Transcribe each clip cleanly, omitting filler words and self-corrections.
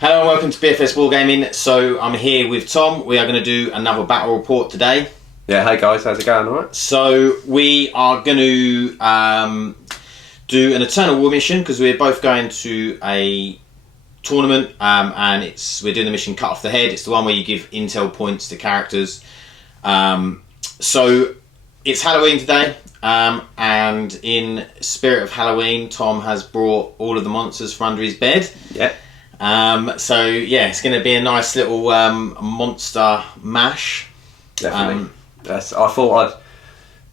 Hello and welcome to BFS Wargaming. So I'm here with Tom. We are going to do another battle report today. Yeah, hey guys, how's it going? All right. So we are going to do an Eternal War mission because we're both going to a tournament, and we're doing the mission Cut Off the Head. It's the one where you give intel points to characters. So it's Halloween today, and in spirit of Halloween, Tom has brought all of the monsters from under his bed. Yeah. So yeah, it's going to be a nice little monster mash. Definitely. I thought I'd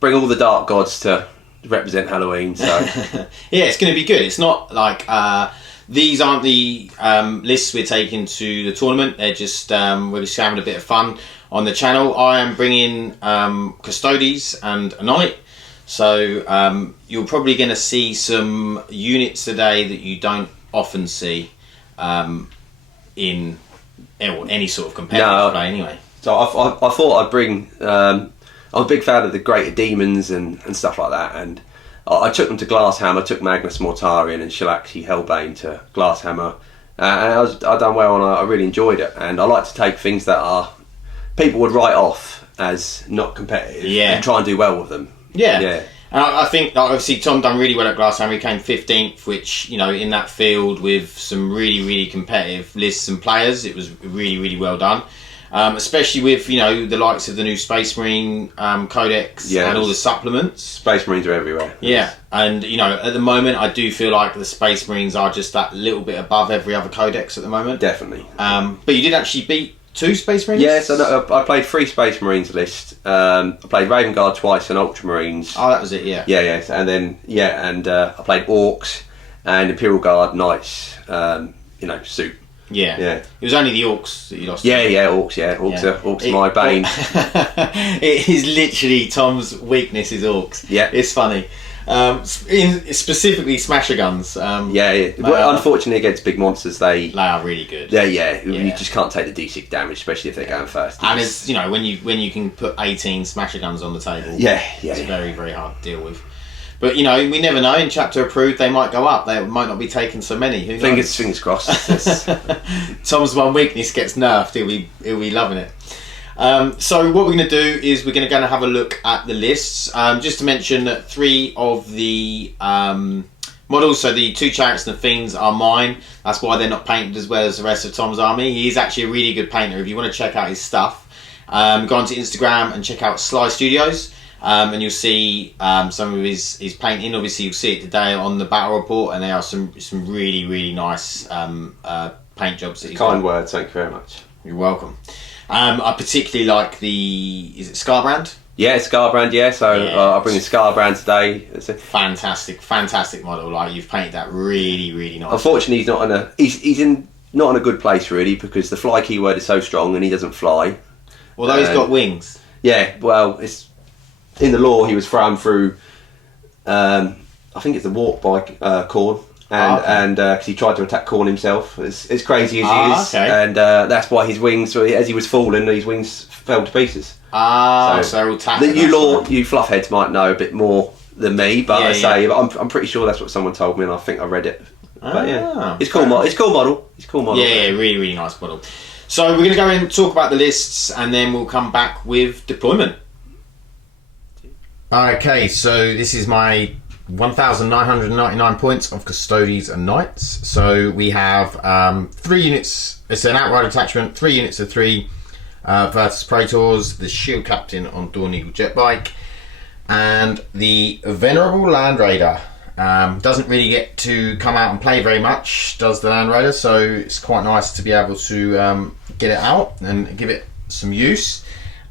bring all the dark gods to represent Halloween. So yeah, it's going to be good. It's not like these aren't the lists we're taking to the tournament. They're just we're just having a bit of fun on the channel. I am bringing Custodes and a knight. So you're probably going to see some units today that you don't often see in any sort of competitive play anyway. So I thought I'd bring. I'm a big fan of the Greater Demons and stuff like that, and I took them to Glasshammer. Took Magnus Mortarion and Shalaxi Hellbane to Glasshammer, and I done well, and I really enjoyed it. And I like to take things that are people would write off as not competitive, and try and do well with them. Yeah. And I think obviously Tom done really well at Glasshammer. He came 15th, which, you know, in that field with some really competitive lists and players, it was really well done. Especially with, you know, the likes of the new Space Marine Codex and all the supplements. Space Marines are everywhere. Yeah, and you know, at the moment I do feel like the Space Marines are just that little bit above every other Codex at the moment. Definitely. But you did actually beat 2 Space Marines? Yes, I played 3 Space Marines list. I played Raven Guard twice and Ultramarines. Oh, that was it, yeah. Yeah, and then, I played Orcs and Imperial Guard Knights, suit. Yeah. It was only the Orcs that you lost. Yeah, Orcs are my bane. It is literally Tom's weakness is Orcs. Yeah. It's funny. Specifically Smasher Guns. Well, unfortunately against big monsters they are really good. Yeah. You just can't take the D6 damage, especially if they're going first. And it's, you know, when you can put 18 Smasher Guns on the table, it's very hard to deal with. But you know, we never know. In chapter approved, they might go up. They might not be taking so many. Who knows? Fingers crossed. Tom's one weakness gets nerfed. He'll be loving it. So what we're going to do is we're going to have a look at the lists. Just to mention that 3 of the models, so the 2 chariots and the fiends, are mine. That's why they're not painted as well as the rest of Tom's army. He is actually a really good painter. If you want to check out his stuff, go onto Instagram and check out Sly Studios. And you'll see some of his painting. Obviously you'll see it today on the battle report, and there are some really nice paint jobs that he's Kind words, thank you very much. You're welcome. I particularly like is it Scarbrand? Yeah, Scarbrand, So I'll bring in Scarbrand today. It's a fantastic model. Like, you've painted that really nice. Unfortunately he's not in a good place really, because the fly keyword is so strong and he doesn't fly. Although he's got wings. Yeah, well, it's in the lore he was thrown through, I think it's the warp by Khorne, and because he tried to attack Khorne himself, as crazy as he is, and that's why his wings, as he was falling, his wings fell to pieces. So you fluffheads might know a bit more than me, but I'm pretty sure that's what someone told me, and I think I read it. But it's cool model. Yeah, really nice model. So we're going to go in and talk about the lists, and then we'll come back with deployment. Okay, so this is my 1,999 points of Custodes and Knights. So we have 3 units. It's an outright attachment, 3 units of 3 Virtus Praetors, the Shield Captain on Dawn Eagle Jetbike, and the Venerable Land Raider. Doesn't really get to come out and play very much, does the Land Raider, so it's quite nice to be able to get it out and give it some use.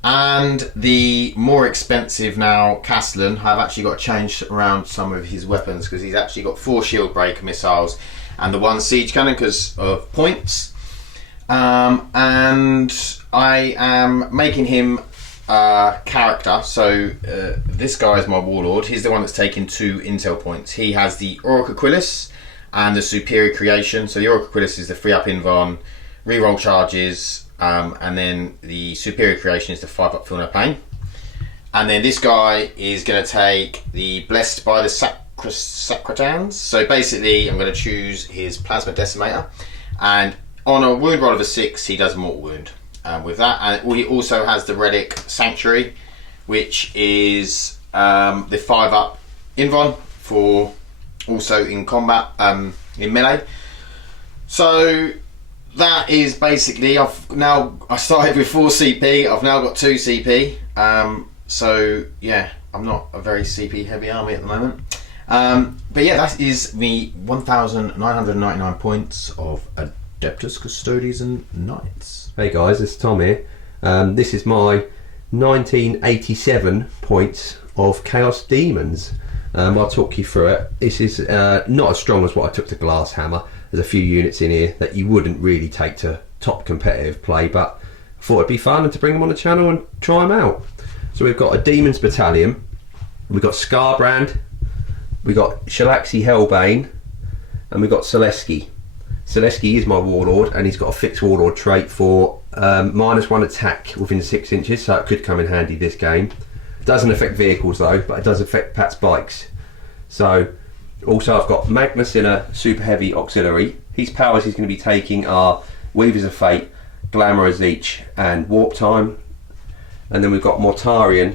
And the more expensive now Castellan, I've actually got to change around some of his weapons, because he's actually got 4 shield breaker missiles and the 1 siege cannon because of points. And I am making him a character. So this guy is my warlord. He's the one that's taking 2 intel points. He has the Auric Aquilus and the Superior Creation. So the Auric Aquilus is the free up invuln, reroll charges, and then the Superior Creation is the 5-up Feel No Pain. And then this guy is going to take the Blessed by the Sacratans. So basically I'm going to choose his Plasma Decimator, and on a wound roll of a 6, he does mortal wound with that. And he also has the relic Sanctuary, which is the 5-up invuln for also in combat, in melee. So that is basically, I started with 4 CP, I've now got 2 CP. So yeah, I'm not a very CP heavy army at the moment. But yeah, that is the 1,999 points of Adeptus Custodes and Knights. Hey guys, it's Tom here. This is my 1987 points of Chaos Demons. I'll talk you through it. This is not as strong as what I took to Glasshammer. There's a few units in here that you wouldn't really take to top competitive play, but I thought it'd be fun and to bring them on the channel and try them out. So we've got a Demons Battalion, we've got Scarbrand, we've got Shalaxi Hellbane, and we've got Selesky. Selesky is my Warlord, and he's got a fixed Warlord trait for -1 attack within 6 inches, so it could come in handy this game. It doesn't affect vehicles though, but it does affect Pat's bikes. So, also I've got Magnus in a super heavy auxiliary. His powers he's going to be taking are Weavers of Fate, Glamour of Zeech, and Warp Time. And then we've got Mortarion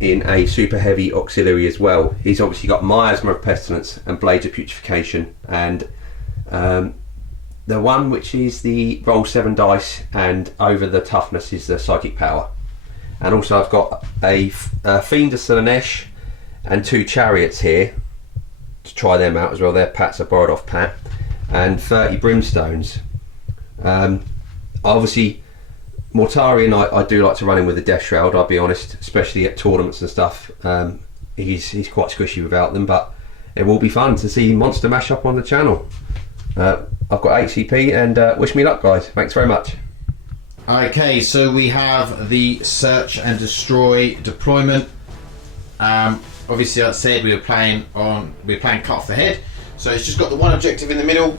in a super heavy auxiliary as well. He's obviously got Miasma of Pestilence and Blades of Putrefaction, and the one which is the roll 7 dice and over the toughness is the psychic power. And also I've got a Fiend of Slanesh and 2 chariots here to try them out as well. They're Pat's, I borrowed off Pat, and 30 brimstones. Obviously Mortarion I do like to run in with the Death Shroud, I'll be honest, especially at tournaments and stuff. He's quite squishy without them, but it will be fun to see Monster Mash up on the channel. I've got 8 CP, and wish me luck guys, thanks very much. Okay, so we have the Search and Destroy deployment. Obviously, as I said, we were playing cut off the head, so it's just got the one objective in the middle.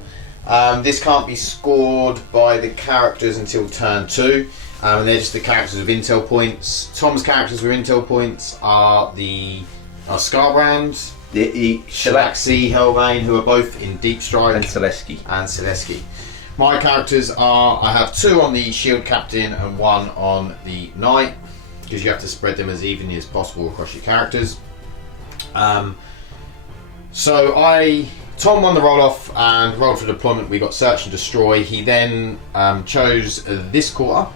This can't be scored by the characters until turn 2, and they're just the characters with intel points. Tom's characters with intel points are Scarbrand, The Shalaxi, Hellbane, who are both in Deep Strike, and Selesky. My characters are, I have 2 on the Shield Captain and 1 on the Knight, because you have to spread them as evenly as possible across your characters. Tom won the roll-off and rolled for deployment. We got Search and Destroy. He then chose this quarter.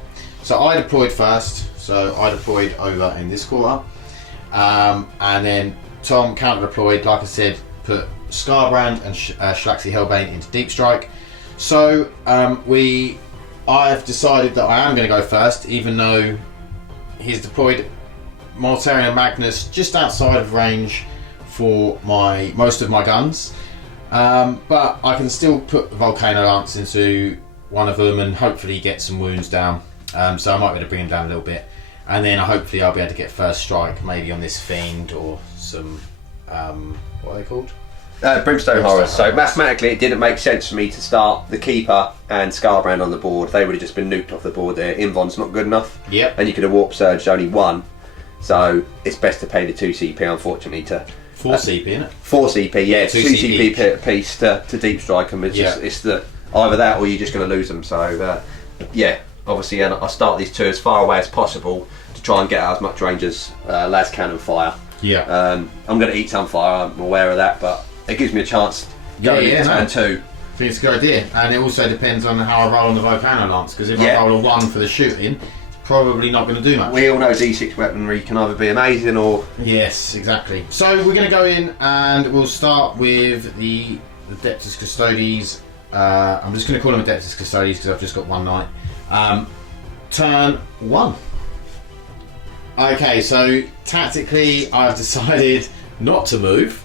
So I deployed first. So I deployed over in this quarter. And then Tom counter-deployed, like I said, put Scarbrand and Shalaxi Hellbane into Deep Strike. So I have decided that I am going to go first, even though he's deployed Mortarion and Magnus just outside of range for most of my guns. But I can still put the Volcano Lance into one of them and hopefully get some wounds down. So I might be able to bring him down a little bit. And then hopefully I'll be able to get first strike maybe on this Fiend or some, what are they called? Brimstone Horrors. So mathematically it didn't make sense for me to start the Keeper and Scarbrand on the board. They would have just been nuked off the board there. Invon's not good enough. Yep. And you could have Warp Surged only 1. So it's best to pay the 2 CP unfortunately to... 4 CP, isn't it? 4 CP, yeah. 2 2 CP CP piece to Deep Strike them. It's just, it's either that or you're just going to lose them. So yeah, obviously and I start these 2 as far away as possible to try and get out as much range as Las Cannon fire. Yeah. I'm going to eat some fire, I'm aware of that, but it gives me a chance going into turn 2. I think it's a good idea, and it also depends on how I roll on the Volcano Lance, because if I roll a 1 for the shooting, it's probably not going to do much. We all know D6 weaponry can either be amazing or... Yes, exactly. So we're going to go in and we'll start with the Adeptus Custodes. I'm just going to call them Adeptus Custodes because I've just got one knight. Turn 1. Okay, so tactically I've decided not to move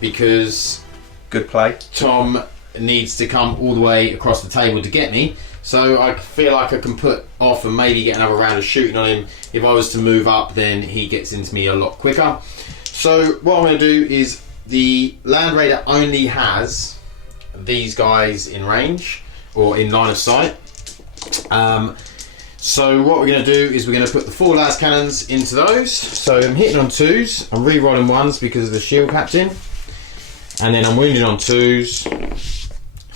because good play. Tom needs to come all the way across the table to get me, so I feel like I can put off and maybe get another round of shooting on him. If I was to move up, then he gets into me a lot quicker. So what I'm going to do is the Land Raider only has these guys in range or in line of sight. So what we're going to do is we're going to put the 4 las cannons into those. So I'm hitting on 2s, I'm re-rolling 1s because of the shield captain, and then I'm wounding on 2s.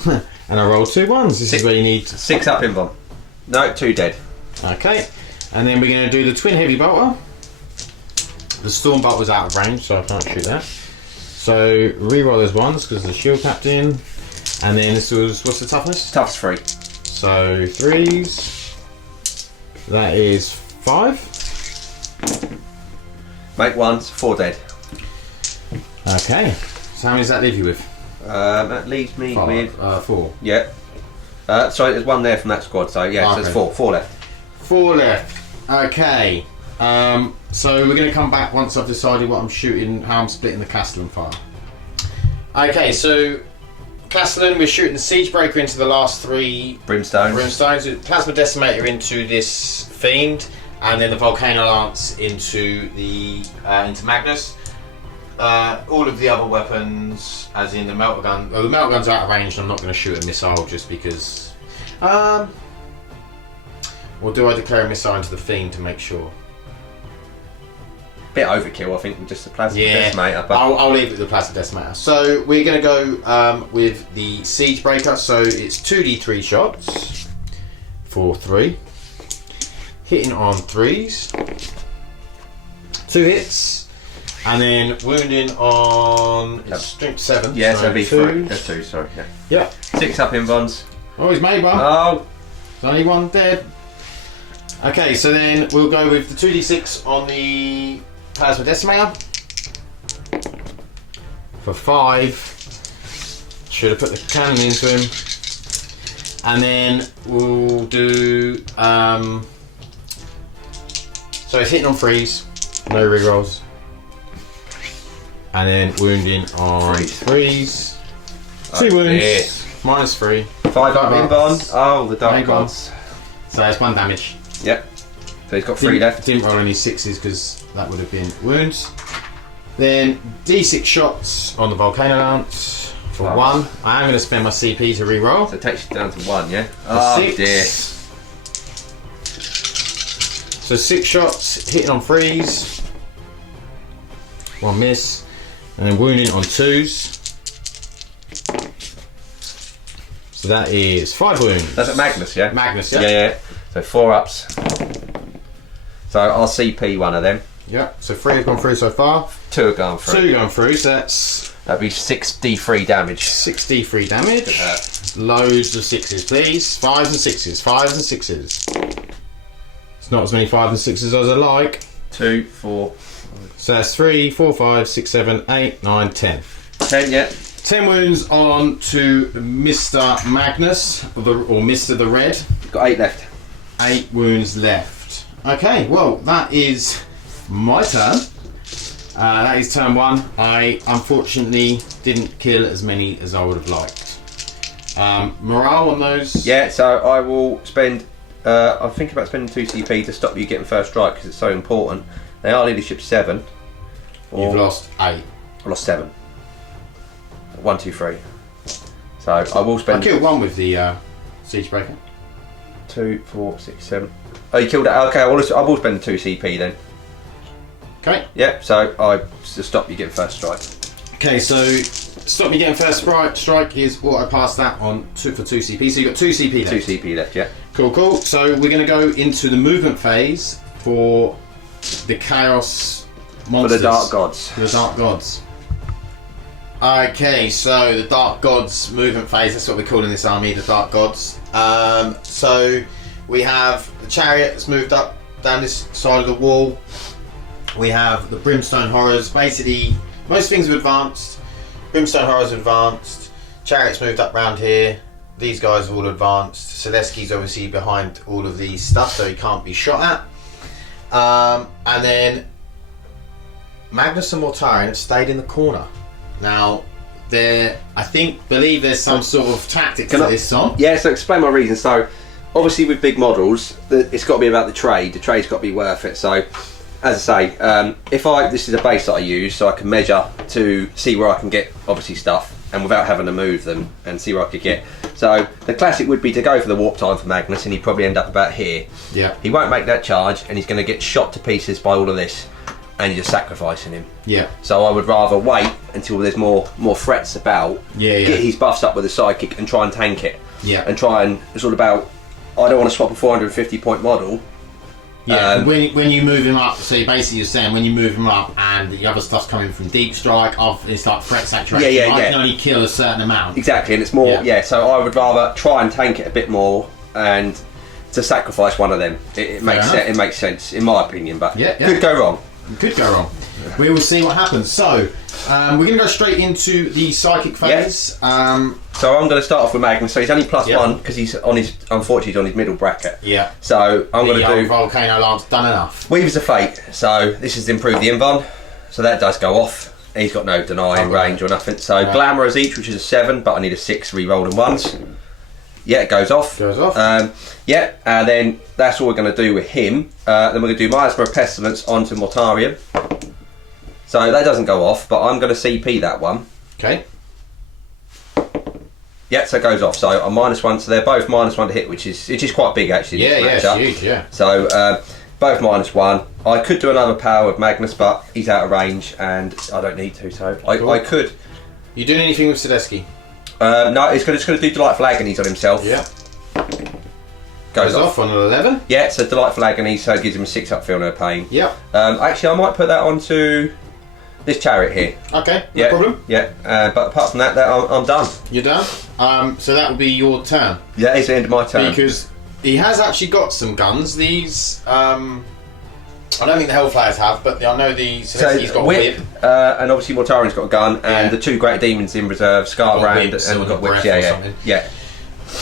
And I rolled 2 1s. This is where you need 6 up invuln. No, 2 dead. Okay, and then we're going to do the twin heavy bolter. The storm bolt was out of range, so I can't shoot that. So re-roll those 1s because the shield captain. And then this was, what's the toughness? Tough's 3. So 3s. That is 5. Make 1s, 4 dead. Okay, so how many does that leave you with? That leaves me with 4. Yeah. Sorry, there's 1 there from that squad. So yeah, so there's 4. 4 left. 4 left. Okay. So we're going to come back once I've decided what I'm shooting, how I'm splitting the Castellan fire. Okay, so Castellan, we're shooting the Siege Breaker into the last 3 Brimstones, Plasma Decimator into this Fiend, and then the Volcano Lance into the into Magnus. All of the other weapons, as in the Melter Gun, well, the Melter Gun's out of range and I'm not going to shoot a missile just because... or do I declare a missile into the Fiend to make sure? Bit overkill, I think, with just the Plasma Decimator. But I'll leave it with the Plasma Decimator. So we're going to go with the Siege Breaker. So it's 2d3 shots for 3. Hitting on 3s. 2 hits. And then wounding on strength 7. Yeah, so so that'd be 2. 3. That's 2, sorry. Yeah. Yep. 6 up invulns. Oh, he's made one. Oh! There's only 1 dead. Okay, so then we'll go with the 2d6 on the Plasma Decimator. For 5. Should have put the cannon into him. And then we'll do... so it's hitting on 3s. No rerolls. And then wounding on 3s. 2 wounds. Minus 3. 5 up invuln. Oh, the Dark Gods. Gods. So that's 1 damage. Yep. So he's got 3 left. Didn't roll any 6s because that would have been wounds. Then D6 shots on the Volcano Lance for 1. I am going to spend my CP to re-roll. So it takes you down to 1, yeah? Oh 6. Dear. So 6 shots, hitting on 3s. 1 miss. And then wounding on 2s. So that is 5 wounds. That's at Magnus, yeah? Magnus, yeah. Yeah. So 4 ups. So I'll CP 1 of them. Yeah, so 3 have gone through so far. 2 have gone through. 2 gone through, so that's... That'd be 6d3 damage. 6d3 damage. Loads of 6s, please. 5s and 6s, 5s and 6s. It's not as many 5s and 6s as I like. 2, 4. So that's 3, 4, 5, 6, 7, 8, 9, 10. 10, yeah. 10 wounds on to Mr. Magnus, or Mr. the Red. Got 8 left. 8 wounds left. Okay, well, that is my turn. That is turn 1. I unfortunately didn't kill as many as I would have liked. Morale on those? Yeah, so I will spend... I'm thinking about spending 2 CP to stop you getting first strike because it's so important. They are leadership 7. You've lost 8. I lost 7. 1, 2, 3. So I will spend... I killed 1 with the Siege Breaker. 2, 4, 6, 7. Oh, you killed it. Okay, I will spend 2 CP then. Okay. Yep, so I to stop you getting first strike. Okay, so stop me getting first strike is auto pass that on for 2 CP. So you've got 2 CP left. 2 CP left, yeah. Cool. So we're going to go into the movement phase for the Chaos monsters. For the Dark Gods. For the Dark Gods. Okay, so the Dark Gods movement phase, that's what we call in this army, the Dark Gods. So we have the chariot that's moved up down this side of the wall. We have the Brimstone Horrors. Basically, most things have advanced. Brimstone Horrors have advanced. Chariot's moved up round here. These guys have all advanced. Selesky's obviously behind all of these stuff, so he can't be shot at. And then Magnus and Mortarion have stayed in the corner. Now, believe there's some sort of tactic to this song. Yeah, so explain my reason. So, obviously with big models, it's got to be about the trade. The trade's got to be worth it. So, as I say, this is a base that I use, so I can measure to see where I can get, obviously, stuff, and without having to move them, and see where I could get. So, the classic would be to go for the warp time for Magnus, and he'd probably end up about here. Yeah. He won't make that charge, and he's going to get shot to pieces by all of this, and you're just sacrificing him. Yeah. So I would rather wait until there's more threats about. Get his buffs up with a psychic and try and tank it. And try and, it's all about, I don't want to swap a 450 point model. When you move him up, so basically you're saying when you move him up and the other stuff's coming from deep strike, it's like threat saturation. I can only kill a certain amount. Exactly, and it's more, so I would rather try and tank it a bit more and to sacrifice one of them. It makes sense, in my opinion, but could go wrong. Could go wrong. We will see what happens. So, we're going to go straight into the psychic phase. So I'm going to start off with Magnus. So he's only +1 because unfortunately he's on his middle bracket. So I'm going to do Volcano Lance done enough. Weavers of Fate. So this is improved the invuln. So that does go off. He's got no denying range or nothing. So Glamour as each, which is a 7, but I need a 6 re-rolled in ones. It goes off. And then that's all we're going to do with him. Then we're going to do Miasma of Pestilence onto Mortarion. So that doesn't go off, but I'm going to CP that one. Okay. So it goes off. So I'm -1, so they're both -1 to hit, which is quite big actually. It's huge, So both -1. I could do another power with Magnus, but he's out of range and I don't need to, so I could. You doing anything with Sadesky? No, it's just going to do Delightful Agonies on himself. Goes off on an 11. So Delightful Agony, so it gives him a 6 up feel no pain. Actually, I might put that onto this chariot here. Okay, no problem. But apart from that, I'm done. You're done? So that will be your turn. It's the end of my turn. Because he has actually got some guns. These, I don't think the Hellflayers have, but I know he's got a whip. And obviously Mortarion's got a gun, and the 2 Great Demons in reserve, Scarbrand, and we've got whips.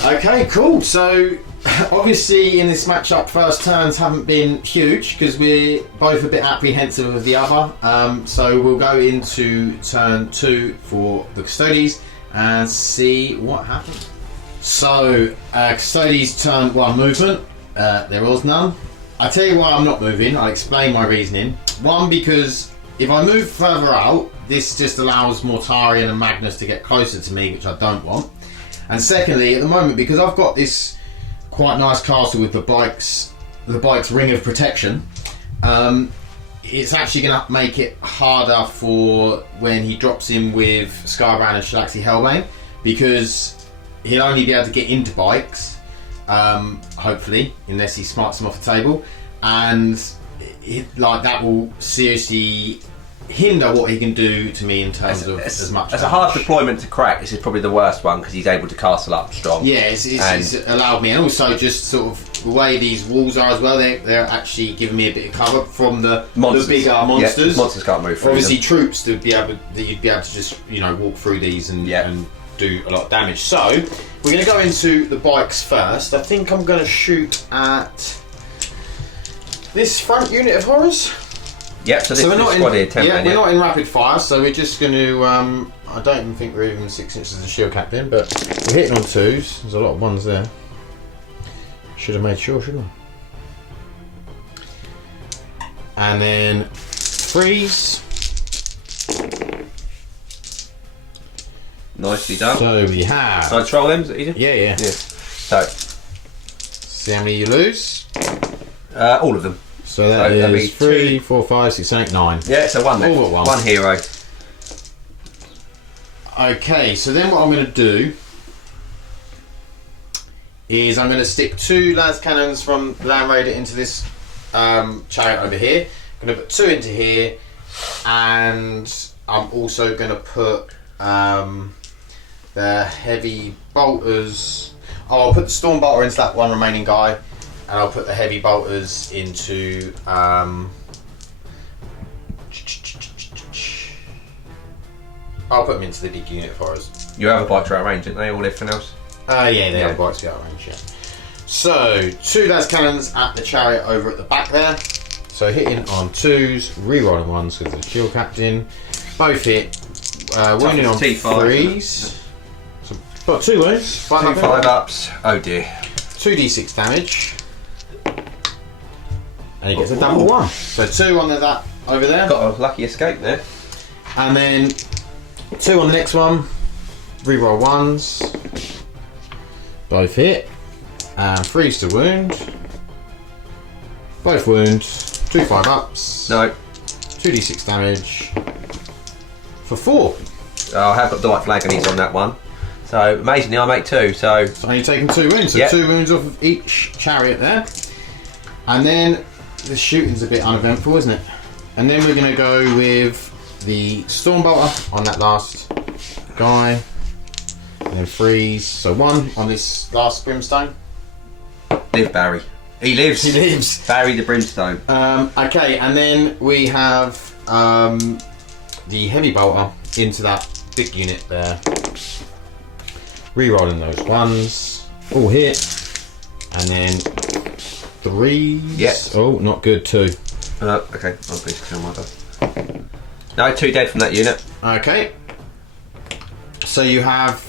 Okay, cool. So obviously in this matchup, first turns haven't been huge because we're both a bit apprehensive of the other. So we'll go into turn 2 for the Custodes and see what happens. So Custodes turn 1 movement. There was none. I tell you why I'm not moving. I'll explain my reasoning. One, because if I move further out, this just allows Mortarion and Magnus to get closer to me, which I don't want. And secondly, at the moment, because I've got this quite nice castle with the bike's ring of protection, it's actually going to make it harder for when he drops in with Scarbrand and Shalaxi Hellbane, because he'll only be able to get into bikes, hopefully, unless he smarts them off the table, and that will seriously hinder what he can do to me in terms of as much. As a hard deployment to crack, this is probably the worst one because he's able to castle up strong. It's allowed me, and also just sort of the way these walls are as well. They're actually giving me a bit of cover from the bigger monsters. Monsters can't move through. Obviously, troops you'd be able to just walk through these and do a lot of damage. So we're going to go into the bikes first. I think I'm going to shoot at this front unit of horrors. So we're not we're not in rapid fire, so we're just going to. I don't even think we're even 6 inches of shield captain, but we're hitting on 2s. There's a lot of 1s there. Should have made sure, shouldn't I? And then 3s. Nicely done. So we have. So I troll them. Is it easy? Yeah. So see how many you lose. All of them. So that is 3, 4, 5, 6, 7, 8, 9. So one then. All but one hero. Okay, so then what I'm going to do is I'm going to stick 2 lance cannons from Land Raider into this chariot over here. I'm going to put 2 into here, and I'm also going to put the heavy bolters. I'll put the storm bolter into that one remaining guy. And I'll put the heavy bolters into I'll put them into the big unit for us. Your other bikes are out of range, aren't they? All everything else? They are bikes out of range, So 2 las cannons at the chariot over at the back there. So hitting on 2s, re-rolling 1s because of the shield captain. Both hit. Wounding on T5. 3s. So got 2 wounds. 2 5-ups. Oh dear. 2d6 damage. And he gets a double 1. So 2 on that over there. Got a lucky escape there. And then 2 on the next one. Reroll 1s. Both hit. And 3s to wound. Both wound. 2 5-ups. No. 2d6 damage. For 4. I have got Delightful Agonies on that one. So amazingly, I make 2. So you're taking 2 wounds. So 2 wounds off of each chariot there. And then the shooting's a bit uneventful, isn't it? And then we're going to go with the Stormbolter on that last guy. And then freeze. So 1 on this last Brimstone. Live, Barry. He lives. He lives. Barry the Brimstone. Okay, and then we have the Heavy Bolter into that big unit there. Rerolling those 1s. All hit. And then 3s. Yes. Oh, not good, 2. Okay, I'll please kill my dog. No, 2 dead from that unit. Okay. So you have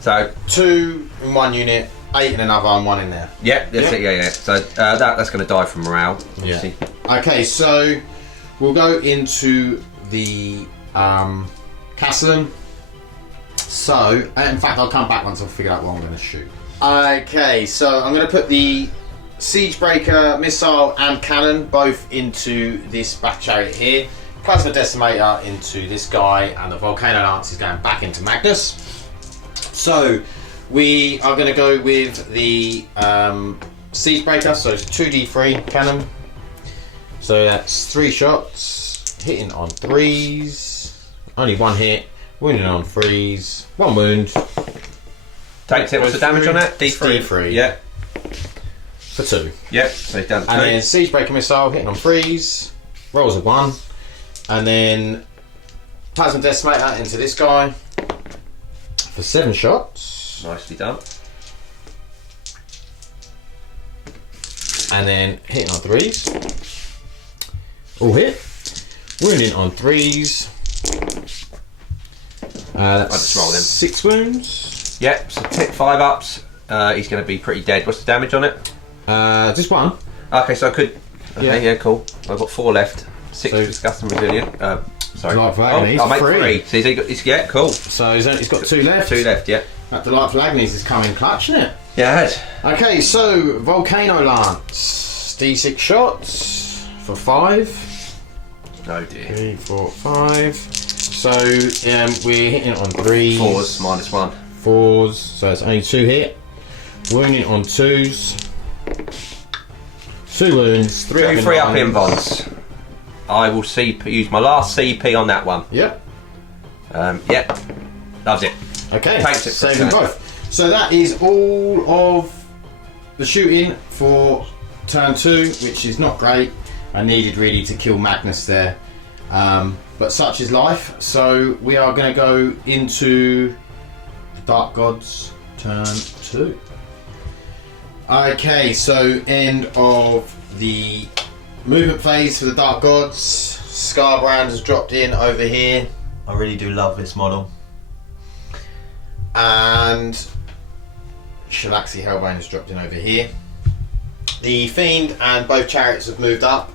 So 2 in one unit, 8 in another, and 1 in there. yeah, that's it. Yeah. So that's going to die from morale. Obviously. Okay, so we'll go into the Castellan. So, in fact, I'll come back once I've figured out what I'm going to shoot. Okay, so I'm going to put the Siegebreaker, missile, and cannon both into this back chariot here. Plasma Decimator into this guy, and the Volcano Lance is going back into Magnus. So we are going to go with the Siegebreaker, so it's 2d3 cannon. So that's 3 shots, hitting on 3s, only 1 hit, wounding on 3s, 1 wound. Takes it. What's the damage on that? D3. D3. Yeah. For 2. Yep. So he's down to 2. And then Siegebreaker missile hitting on 3s, rolls a 1, and then Plasma Decimator into this guy for 7 shots. Nicely done. And then hitting on 3s. All hit. Wounding on 3s. That's just roll them. 6 wounds. Yep. So 5 ups. He's going to be pretty dead. What's the damage on it? Just 1. Okay, so I could. Okay, yeah, cool. I've got 4 left. 6 So- disgusting resilient. Sorry. Delightful Agonies, I'll make 3. 3. So he's yeah, cool. So he's got 2 left. 2 left. Yeah. That Delightful Agonies is coming clutch, isn't it? Yeah, it has. Okay, so Volcano Lance. D6 shots for 5. Oh dear. 3, 4, 5. So we're hitting it on 3s. 4s -1. 4s, so it's only 2 hit. Wounding on 2s. 2 wounds, 3 up in 3 up in bonds. bonds. I will use my last CP on that one. Yep. Yep. Loves it. Okay. Takes it. Save them both. So that is all of the shooting for turn 2, which is not great. I needed really to kill Magnus there. But such is life. So we are going to go into the Dark Gods turn 2. Okay, so end of the movement phase for the Dark Gods. Scarbrand has dropped in over here. I really do love this model. And Shalaxi Hellbane has dropped in over here. The Fiend and both chariots have moved up.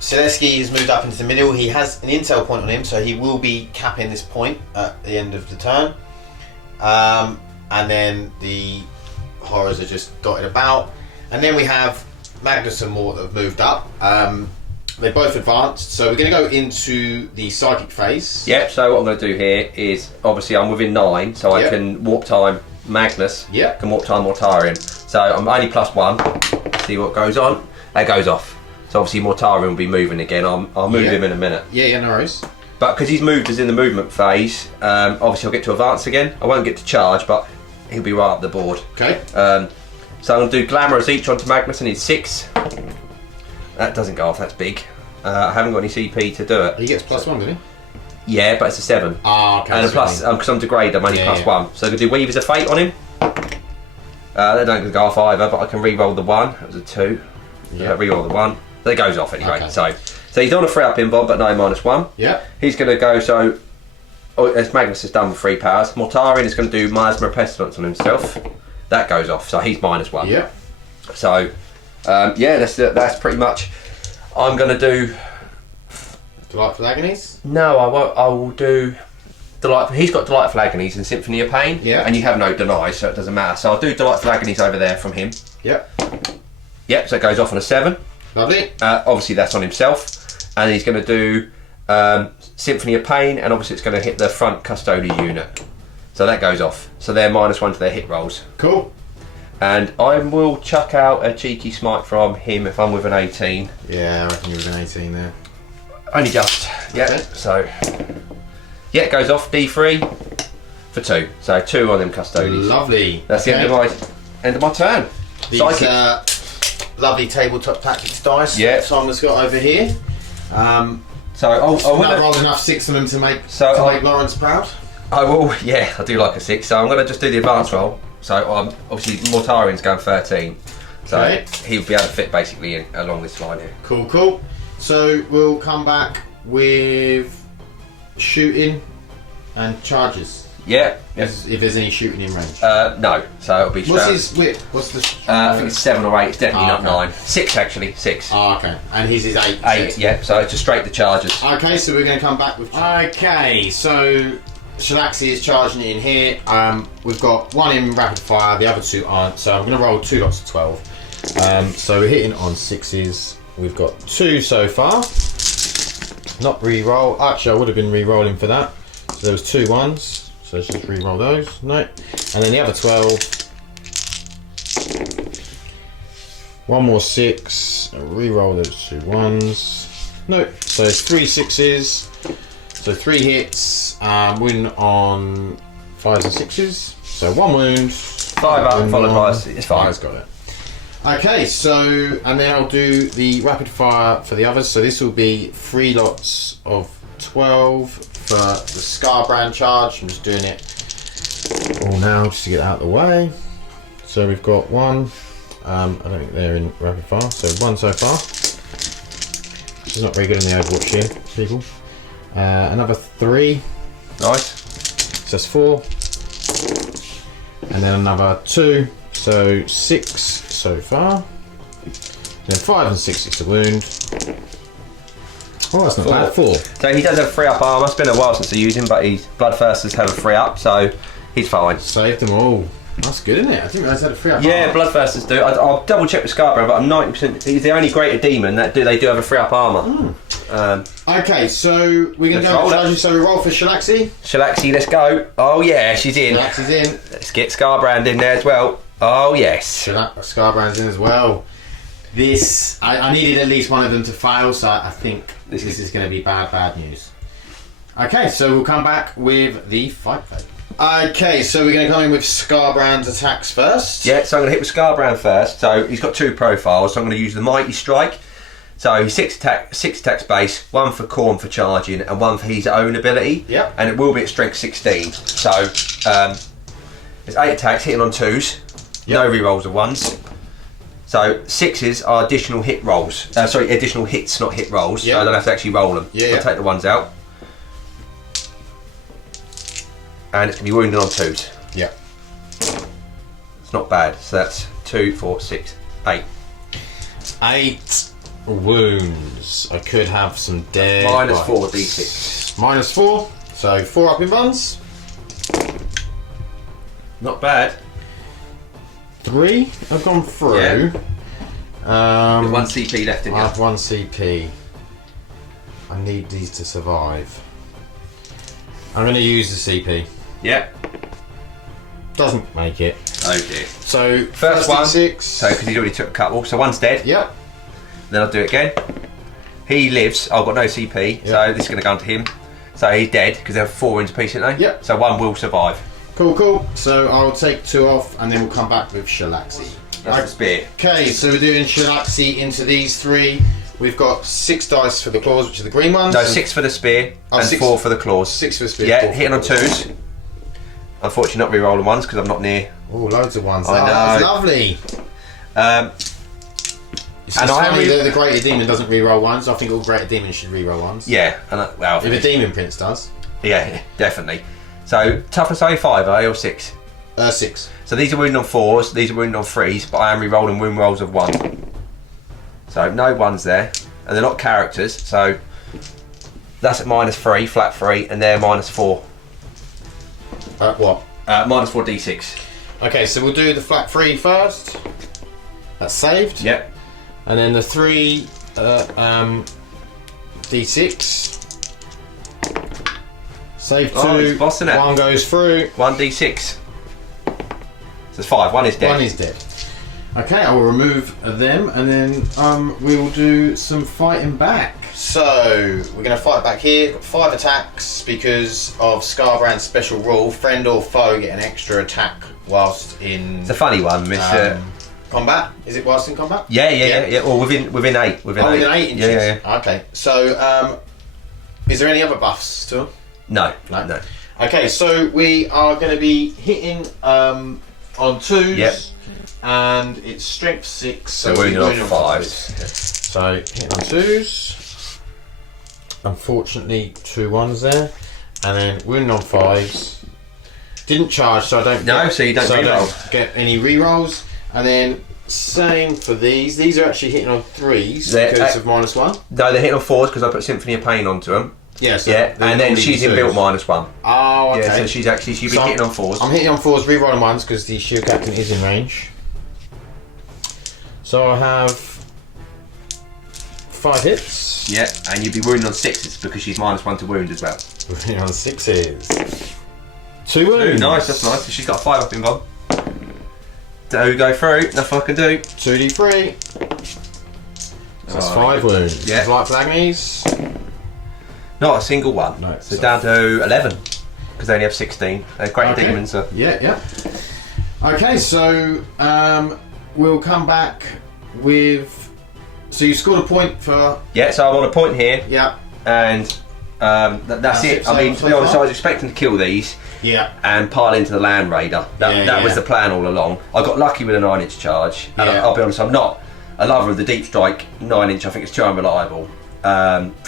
Selesky has moved up into the middle. He has an intel point on him, so he will be capping this point at the end of the turn. And then the horrors are just dotted about. And then we have Magnus and Mort that have moved up. They both advanced, so we're going to go into the psychic phase. Yep, so what I'm going to do here is, obviously I'm within 9, so I can warp time Magnus, can warp time Mortarion. So I'm only +1, see what goes on. That goes off. So obviously Mortarion will be moving again. I'll move him in a minute. Yeah, no worries. But because he's moved us in the movement phase, obviously I'll get to advance again. I won't get to charge, but he'll be right up the board. Okay. So I'm going to do Glamorous each onto Magnus. I need 6. That doesn't go off, that's big. I haven't got any CP to do it. He gets +1, doesn't he? Yeah, but it's a 7. Ah, okay. And a plus, because I'm degraded, I'm only +1. So I'm going to do Weavers of Fate on him. They don't go off either, but I can re-roll the 1. That was a 2. Re-roll the 1. That goes off anyway. Okay. So he's on a 3 up in bomb, but no -1. Yeah. He's going to go, so as Magnus has done with 3 powers, Mortarion is going to do Miasma of Pestilence on himself. That goes off, so he's -1. Yeah. So, yeah, that's pretty much. I'm going to do. Delightful Agonies? No, I won't. I will do. He's got Delightful Agonies and Symphony of Pain. Yeah. And you have no deny, so it doesn't matter. So I'll do Delightful Agonies over there from him. Yep. Yep, so it goes off on a 7. Lovely. Obviously, that's on himself. And he's going to do Symphony of Pain, and obviously it's going to hit the front Custodes unit. So that goes off. So they're -1 to their hit rolls. Cool. And I will chuck out a cheeky smite from him if I'm with an 18. Yeah, I reckon you're with an 18 there. Only just. Yeah. Okay. So yeah, it goes off D3 for 2. So 2 on them Custodes. Lovely. That's the end of my turn. These lovely tabletop tactics dice. Yeah. Simon's got over here. So I not rolled enough 6 of them to make Lawrence proud. I will. Yeah, I do like a 6. So I'm going to just do the advanced roll. So obviously Mortarian's going 13. So Okay. he'll be able to fit basically along this line here. Cool, cool. So we'll come back with shooting and charges. Yeah. If there's any shooting in range. No. So it'll be. What's his whip? What's the? I think it's 7 or 8. It's definitely not okay. 9. 6 actually. 6. Oh, okay. And his is 8. 8. Yeah. So it's just straight the charges. Okay, so we're going to come back with. Okay, so Shalaxi is charging in here. We've got 1 in rapid fire, the other 2 aren't. So I'm going to roll 2 lots of 12. So we're hitting on 6s. We've got 2 so far. Not re-roll. Actually, I would have been re-rolling for that. So there was 2 1s. So let's just re-roll those. No. And then the other 12. 1 more 6. Re-roll those 2 1s. No. So 3 6s. So 3 hits. Win on 5s and 6s. So 1 wound. 5 up, followed by. It's fine. I've got it. Okay, so and then I'll do the rapid fire for the others. So this will be 3 lots of 12 for the Scarbrand charge. I'm just doing it all now just to get out of the way. So we've got 1. I don't think they're in rapid fire. So 1 so far. It's not very good in the Overwatch here, people. Another 3. Nice. So that's 4. And then another 2. So 6 so far. Then 5 and 6 is the wound. Oh, that's not bad. 4. So he does have 3 up armour. It's been a while since I used him, but he's Bloodthirsters have a 3 up, so he's fine. Saved them all. That's good, isn't it? I didn't realise they had a 3 up. Yeah, Bloodthirsters do. I'll double check with Scarborough, but I'm 90%. He's the only greater demon that they do have a 3 up armour. Okay, so we're going to go charges. So we roll for Shalaxi. Shalaxi, let's go. Oh yeah, she's in. Shalaxi's in. Let's get Scarbrand in there as well. Oh yes. Scarbrand's in as well. This, I needed at least one of them to fail, so I think this is going to be bad news. Okay, so we'll come back with the fight phase. Okay, so we're going to come in with Scarbrand's attacks first. Yeah, so I'm going to hit with Scarbrand first. So he's got 2 profiles, so I'm going to use the Mighty Strike. So he's 6 attacks base, 1 for Khorne for charging, and 1 for his own ability. Yep. And it will be at strength 16. So there's 8 attacks, hitting on 2s. Yep. No rerolls of 1s. So 6s are additional hit rolls. Additional hits, not hit rolls. Yep. So I don't have to actually roll them. Yeah, I'll take the 1s out. And it's going to be wounded on 2s. Yeah. It's not bad. So that's 2, 4, 6, 8. 8 wounds. I could have some dead. Minus 4 d6. Minus 4. So 4 up in buns. Not bad. 3 have gone through. Yeah. 1 CP left in I here. have 1 CP. I need these to survive. I'm going to use the CP. Yeah. Doesn't make it. Oh dear. So First one. 6. So because he's already took a couple, so 1's dead. Yep. Then I'll do it again. He lives. I've got no CP, so this is going to go on to him. So he's dead because they have 4 wounds apiece, don't they? Yep. So 1 will survive. Cool. So I'll take 2 off, and then we'll come back with Shalaxi. That's the spear. Okay, so we're doing Shalaxi into these 3. We've got 6 dice for the claws, which are the green ones. No, 6 for the spear and 6 4 for the claws. 6 for the spear. Yeah, hitting on 2s. Unfortunately, not re-rolling 1s because I'm not near. Oh, loads of 1s. I know. That's lovely. It's And just I funny am that the Greater Demon doesn't re-roll 1s. I think all Greater Demons should re-roll 1s. Yeah, and well, If a Demon Prince does. yeah, definitely. So toughness A5, are you, or 6? 6. So these are wounded on 4s, these are wounded on 3s, but I am re-rolling wound rolls of 1. So no 1s there, and they're not characters, so that's at -3, flat 3, and they're -4. What? -4 d6. Okay, so we'll do the flat 3 first. That's saved. Yep. And then the 3 D6. Save 2. Oh, he's bossing it. 1 goes through. 1d6. So it's 5. 1 is dead. 1 is dead. Okay, I will remove them, and then we will do some fighting back. So we're going to fight back here. Got 5 attacks because of Scarbrand's special rule: friend or foe get an extra attack whilst in. It's a funny one, Miss. Combat. Is it whilst in combat? Yeah. Or within 8. Within 8. Within 8 inches. Yeah. Okay. So, is there any other buffs to them? No. Okay, so we are going to be hitting on 2s. Yep. And it's strength 6, so we're we're going on on 5s. 5s. So hitting on 2s. Unfortunately, 2 1s there, and then wounding on 5s. Didn't charge, so I don't. So you don't reroll. Get any rerolls, and then same for these. These are actually hitting on 3s because of -1. No, they're hitting on 4s because I put Symphony of Pain onto them. Yeah, so and then she's in built -1. Oh, okay. Yeah, so she'll be hitting on 4s. I'm hitting on 4s, rerolling 1s because the shield captain is in range. So I have 5 hits. Yeah, and you'd be wounding on 6s because she's -1 to wound as well. Wounding on 6s. 2 wounds. Ooh, nice, that's nice. So she's got a 5 up involved. Do go through, nothing I can do. 2d3. That's 5 wounds. Yeah. Like Flagmies. Not a single one. No, so down to 11 because they only have 16. They're great Okay. demons. So. Yeah. Okay, so we'll come back with. So you scored a point for. Yeah, so I'm on a point here. Yeah. And that's it. I mean, to be honest, I was expecting to kill these. Yeah. And pile into the Land Raider. That was the plan all along. I got lucky with a 9-inch charge. And I'll be honest, I'm not a lover of the Deep Strike 9-inch. I think it's too unreliable.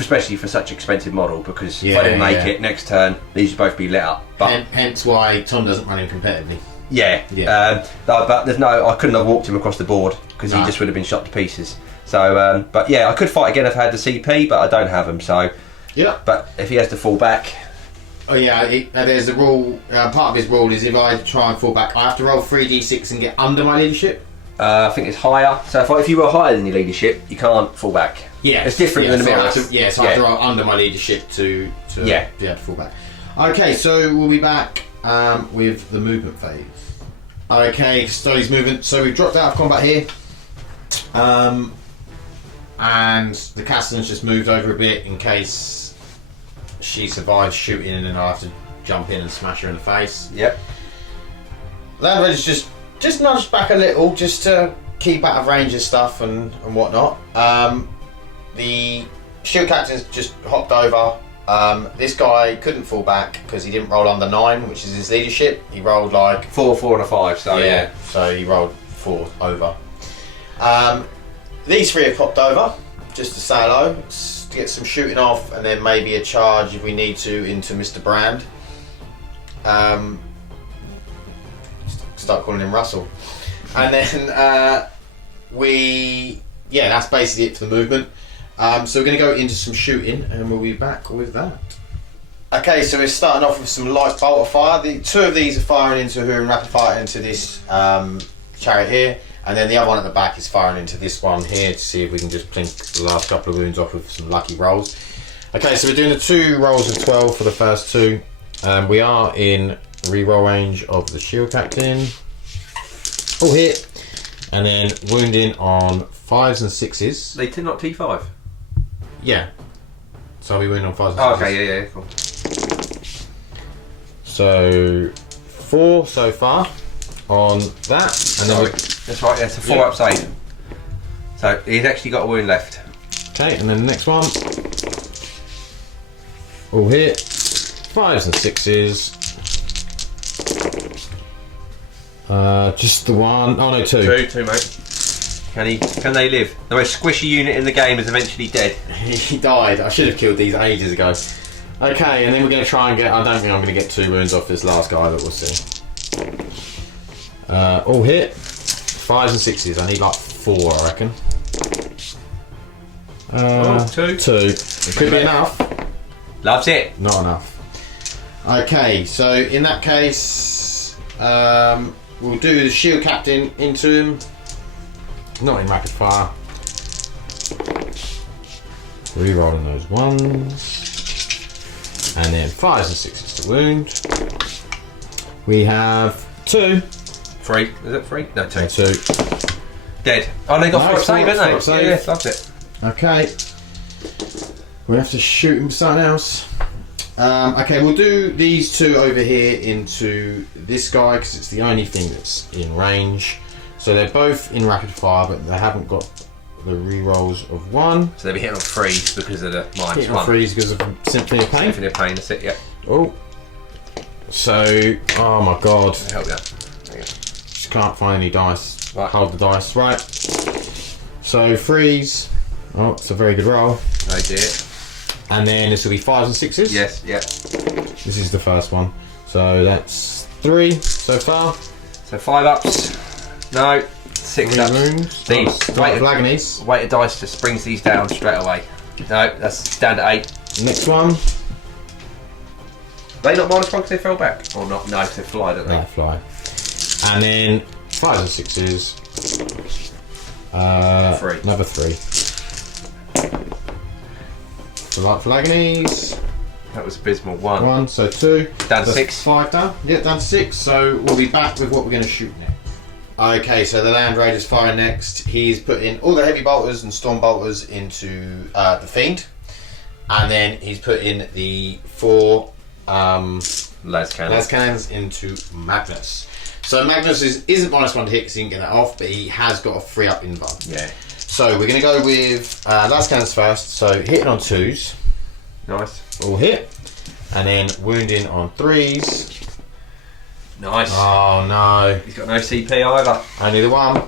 Especially for such an expensive model, because if I didn't make it next turn, these would both be lit up. But hence why Tom doesn't run him competitively. Yeah. But there's I couldn't have walked him across the board because he just would have been shot to pieces. So, but yeah, I could fight again if I had the CP, but I don't have him. So, yeah. But if he has to fall back. Oh yeah, there's a rule. Part of his rule is if I try and fall back, I have to roll 3d6 and get under my leadership. I think it's higher. So if you were higher than your leadership, you can't fall back. Yeah, it's different than the mirror. So I have to roll under my leadership to be able to fall back. Okay, so we'll be back with the movement phase. Okay, Study's movement. So we've dropped out of combat here, and the Castellan's just moved over a bit in case she survives shooting, and then I'll have to jump in and smash her in the face. Yep. Land Raider's just nudged back a little, just to keep out of range of stuff and whatnot. The shield captain's just hopped over. This guy couldn't fall back because he didn't roll under 9, which is his leadership. He rolled like 4, 4 and a 5. So yeah. So he rolled 4 over. These 3 have popped over just to say hello, to get some shooting off, and then maybe a charge if we need to into Mr. Brand. Start calling him Russell, and then that's basically it for the movement. So we're going to go into some shooting, and we'll be back with that. Okay, so we're starting off with some light bolt of fire. The 2 of these are firing into her and rapid fire into this chariot here, and then the other one at the back is firing into this one here to see if we can just plink the last couple of wounds off with some lucky rolls. Okay, so we're doing the 2 rolls of 12 for the first 2. We are in reroll range of the shield captain. All hit, and then wounding on 5s and 6s. They did not T5. Yeah. So I'll be wounding on 5s and 6s. Oh, okay, yeah, cool. So 4 so far on that, and then that's right. Yeah, it's a 4 up save. So he's actually got a wound left. Okay, and then the next one. All hit. 5s and 6s. Just the one. Oh no, 2. 2, mate. Can they live? The most squishy unit in the game is eventually dead. He died. I should have killed these ages ago. Okay, and then we're going to try and get. I don't think I'm going to get 2 wounds off this last guy, but we'll see. All hit. 5s and 6s. I need like 4, I reckon. 2. 2. It could be enough. Loves it. Not enough. Okay, so in that case, we'll do the shield captain into him. Not in rapid fire. Rerolling those 1s. And then 5s and 6s to wound. We have 2. 3. Is it 3? No, 2. And 2. Dead. Oh, they got No, 4 up save, four haven't up they? save. Yeah, loves it. Okay. We have to shoot him with something else. Okay, we'll do these 2 over here into this guy because it's the only thing that's in range. So they're both in rapid fire, but they haven't got the re-rolls of 1. So they'll be hitting on 3s because of the -1. Hitting on 3s because of Symphony of Pain. Symphony of Pain, that's it, yeah. Oh. So, oh my god. Help you. There you go. Just can't find any dice. Right. Hold the dice. Right. So, 3s. Oh, it's a very good roll. Oh dear. And then this will be 5s and 6s. Yes, yeah. This is the first one. So that's 3 so far. So 5 ups. No. 6 3 ups. wounds. These. Weight of agonies. Weight of dice just brings these down straight away. No, that's down to 8. Next one. They not -1 because they fell back? Or not? No, because they fly, don't they? No, fly. And then 5s and 6s. 3. Another 3. For agonies. That was abysmal. 1. 1, so 2. Down to So 6. 5 down. Yeah, down to 6. So we'll be back with what we're going to shoot next. Okay, so the Land Raider's firing next. He's putting all the heavy bolters and storm bolters into the Fiend. And then he's putting the 4 Las cannons. las cannons into Magnus. So Magnus isn't -1 to hit because he didn't get that off, but he has got a 3 up invuln. Yeah. So we're going to go with las cannons first. So hitting on 2s. Nice. All hit. And then wounding on 3s. Nice. Oh no. He's got no CP either. Only the 1.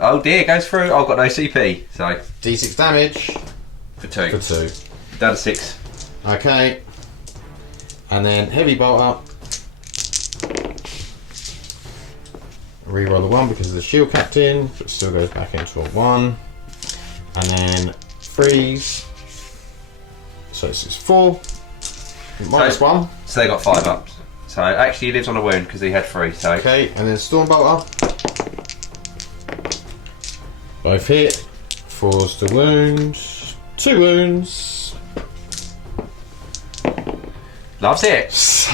Oh dear, goes through. I've got no CP. So, D6 damage for 2. for 2. Down to 6. Okay. And then heavy bolt up. Reroll the 1 because of the shield captain, but it still goes back into a 1. And then freeze. So it's 4. -1. So they got 5 ups. So actually he lives on a wound because he had 3. So Okay, and then storm bolter. Both hit. 4s to wound. 2 wounds. loves it. It's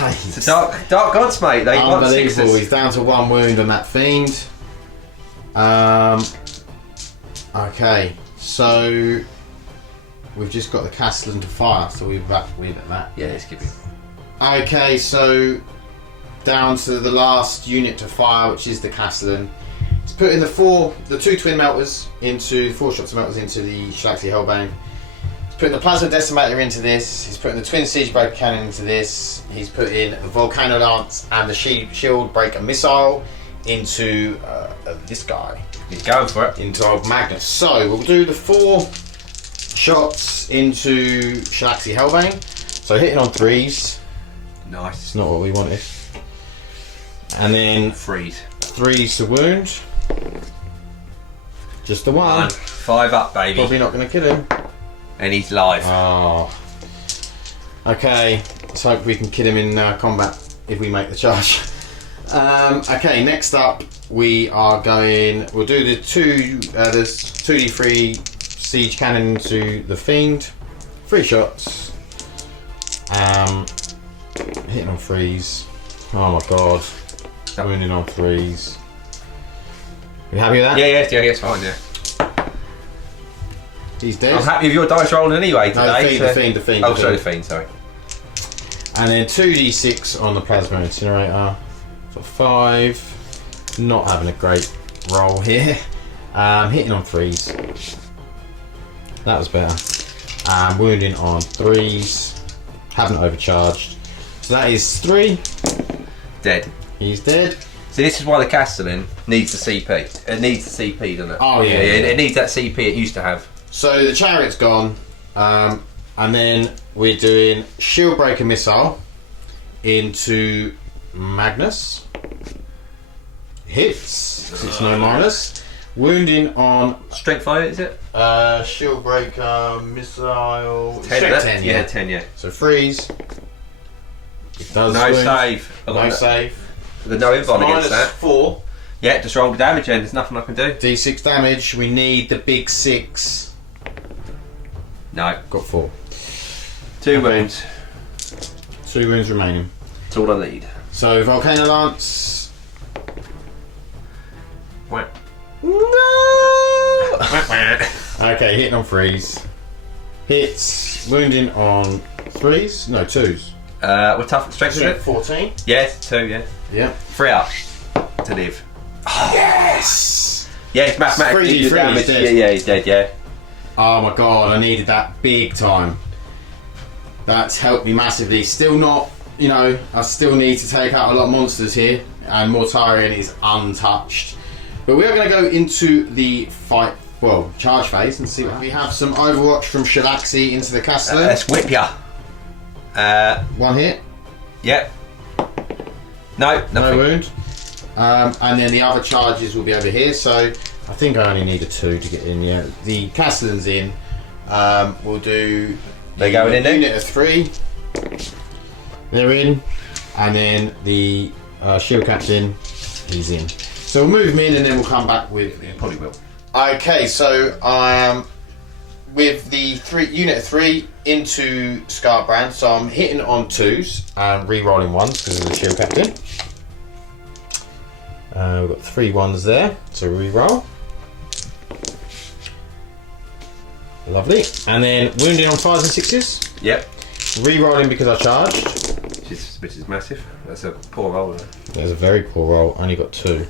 a dark gods, mate. They want Unbelievable. 6s. He's down to 1 wound on that fiend. Okay, so we've just got the Castellan to fire, so we're back with that. Yeah, let's keep it. Okay, so down to the last unit to fire, which is the Castellan. He's putting the 2 twin melters into 4 shots of melters into the Shalaxi Hellbane. He's putting the plasma decimator into this. He's putting the twin siege breaker cannon into this. He's putting the volcano lance and the shield breaker missile into this guy. He's going for it. Into old Magnus. So we'll do the 4 shots into Shalaxi Hellbane. So hitting on 3s. Nice. It's not what we wanted. And then Freeze. 3s to wound. Just the 1. 5 up, baby. Probably not going to kill him. And he's live. Oh. Okay, let's hope we can kill him in combat if we make the charge. Okay, next up we are going. We'll do the 2d3 siege cannon to the fiend. 3 shots. Hitting on 3s. Oh my god. Wounding on 3s. You happy with that? Yeah, it's fine, yeah. He's dead. I'm happy with your dice rolling anyway today. No, the fiend. Oh, sorry, the fiend, sorry. And then 2d6 on the plasma incinerator. So 5. Not having a great roll here. Hitting on 3s. That was better. Wounding on 3s. Haven't overcharged. So that is 3. Dead. He's dead. See, this is why the Castellan needs the CP. It needs the CP, doesn't it? Oh, yeah. It needs that CP it used to have. So the chariot's gone. And then we're doing shield breaker missile into Magnus. Hits. 'Cause it's no minus. Wounding on Strength 5, is it? shield breaker missile. 10, Strength that? 10, Yeah, 10, yeah. So freeze. It does No wound. save. No save. There's no invuln against that. -4. Yeah, just roll the damage and there's nothing I can do. D6 damage. We need the big 6. No. Got 4. 2 wounds. 3 wounds remaining. That's all I need. So Volcano Lance. Whack. No! Okay, hitting on 3s. Hits, wounding on 3s? No, 2s. We're tough. Strength is it? 14. Yes, 2. Yeah. Yeah. 3 up to live. Yes! Yeah, it's mathematically Freeze, the freeze, damage. dead. Yeah, he's dead. Yeah. Oh my god, I needed that big time. That's helped me massively. Still not, you know, I still need to take out a lot of monsters here, and Mortarion is untouched. But we are going to go into the fight, well, charge phase, and see what we have. Some Overwatch from Shalaxi into the Castellan. Let's whip ya. 1 hit. Yep. No, nothing. No wound. And then the other charges will be over here, so I think I only need a 2 to get in. Yeah, the Castellan's in. We'll do. They're going in there? Unit of 3. They're in, and then the shield captain, he's in. So we'll move him in, and then we'll come back with. Yeah, probably will. Okay, so I am with the unit of 3 into Scarbrand. So I'm hitting on 2s and re-rolling 1s because of the shield captain. We've got 3 1s there, so re-roll. Lovely. And then wounding on 5s and 6s. Yep. Re-rolling because I charged. Which is massive. That's a poor roll. Isn't it? That was a very poor roll. Only got 2.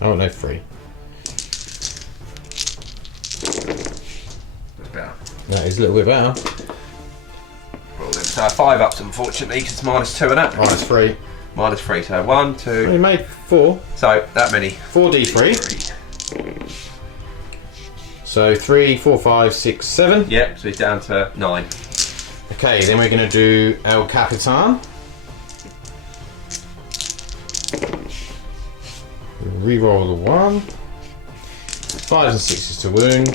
Oh no, 3. That's better. That is a little bit better. Roll them. So 5 ups, unfortunately, because it's -2 and that. -3. -3. So 1, 2. You made 4. So that many. 4d3. So 3, 4, 5, 6, 7. Yep. So he's down to 9. Okay, then we're going to do El Capitan. Reroll the 1. 5s and 6s to wound.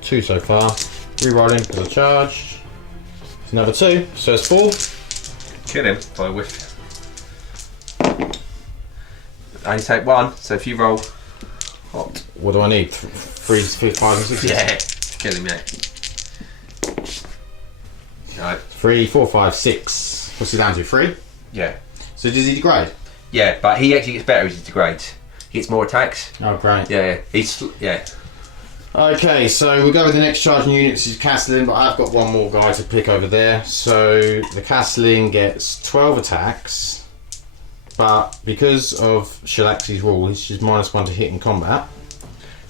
2 so far. Rerolling because I charged. It's another 2, so it's 4. Kill him by a whiff. Only take 1. So if you roll hot. What do I need? 3, 5 and 6? Yeah. Kill him. Yeah. No. 3, 4, 5, 6. What's he down to? 3? Yeah. So does he degrade? Yeah, but he actually gets better as he degrades. He gets more attacks. Oh, great. Yeah. He's yeah. Okay, so we'll go with the next charging unit, which is Castellan, but I've got one more guy to pick over there. So the Castellan gets 12 attacks, but because of Shalaxi's rule, he's just -1 to hit in combat.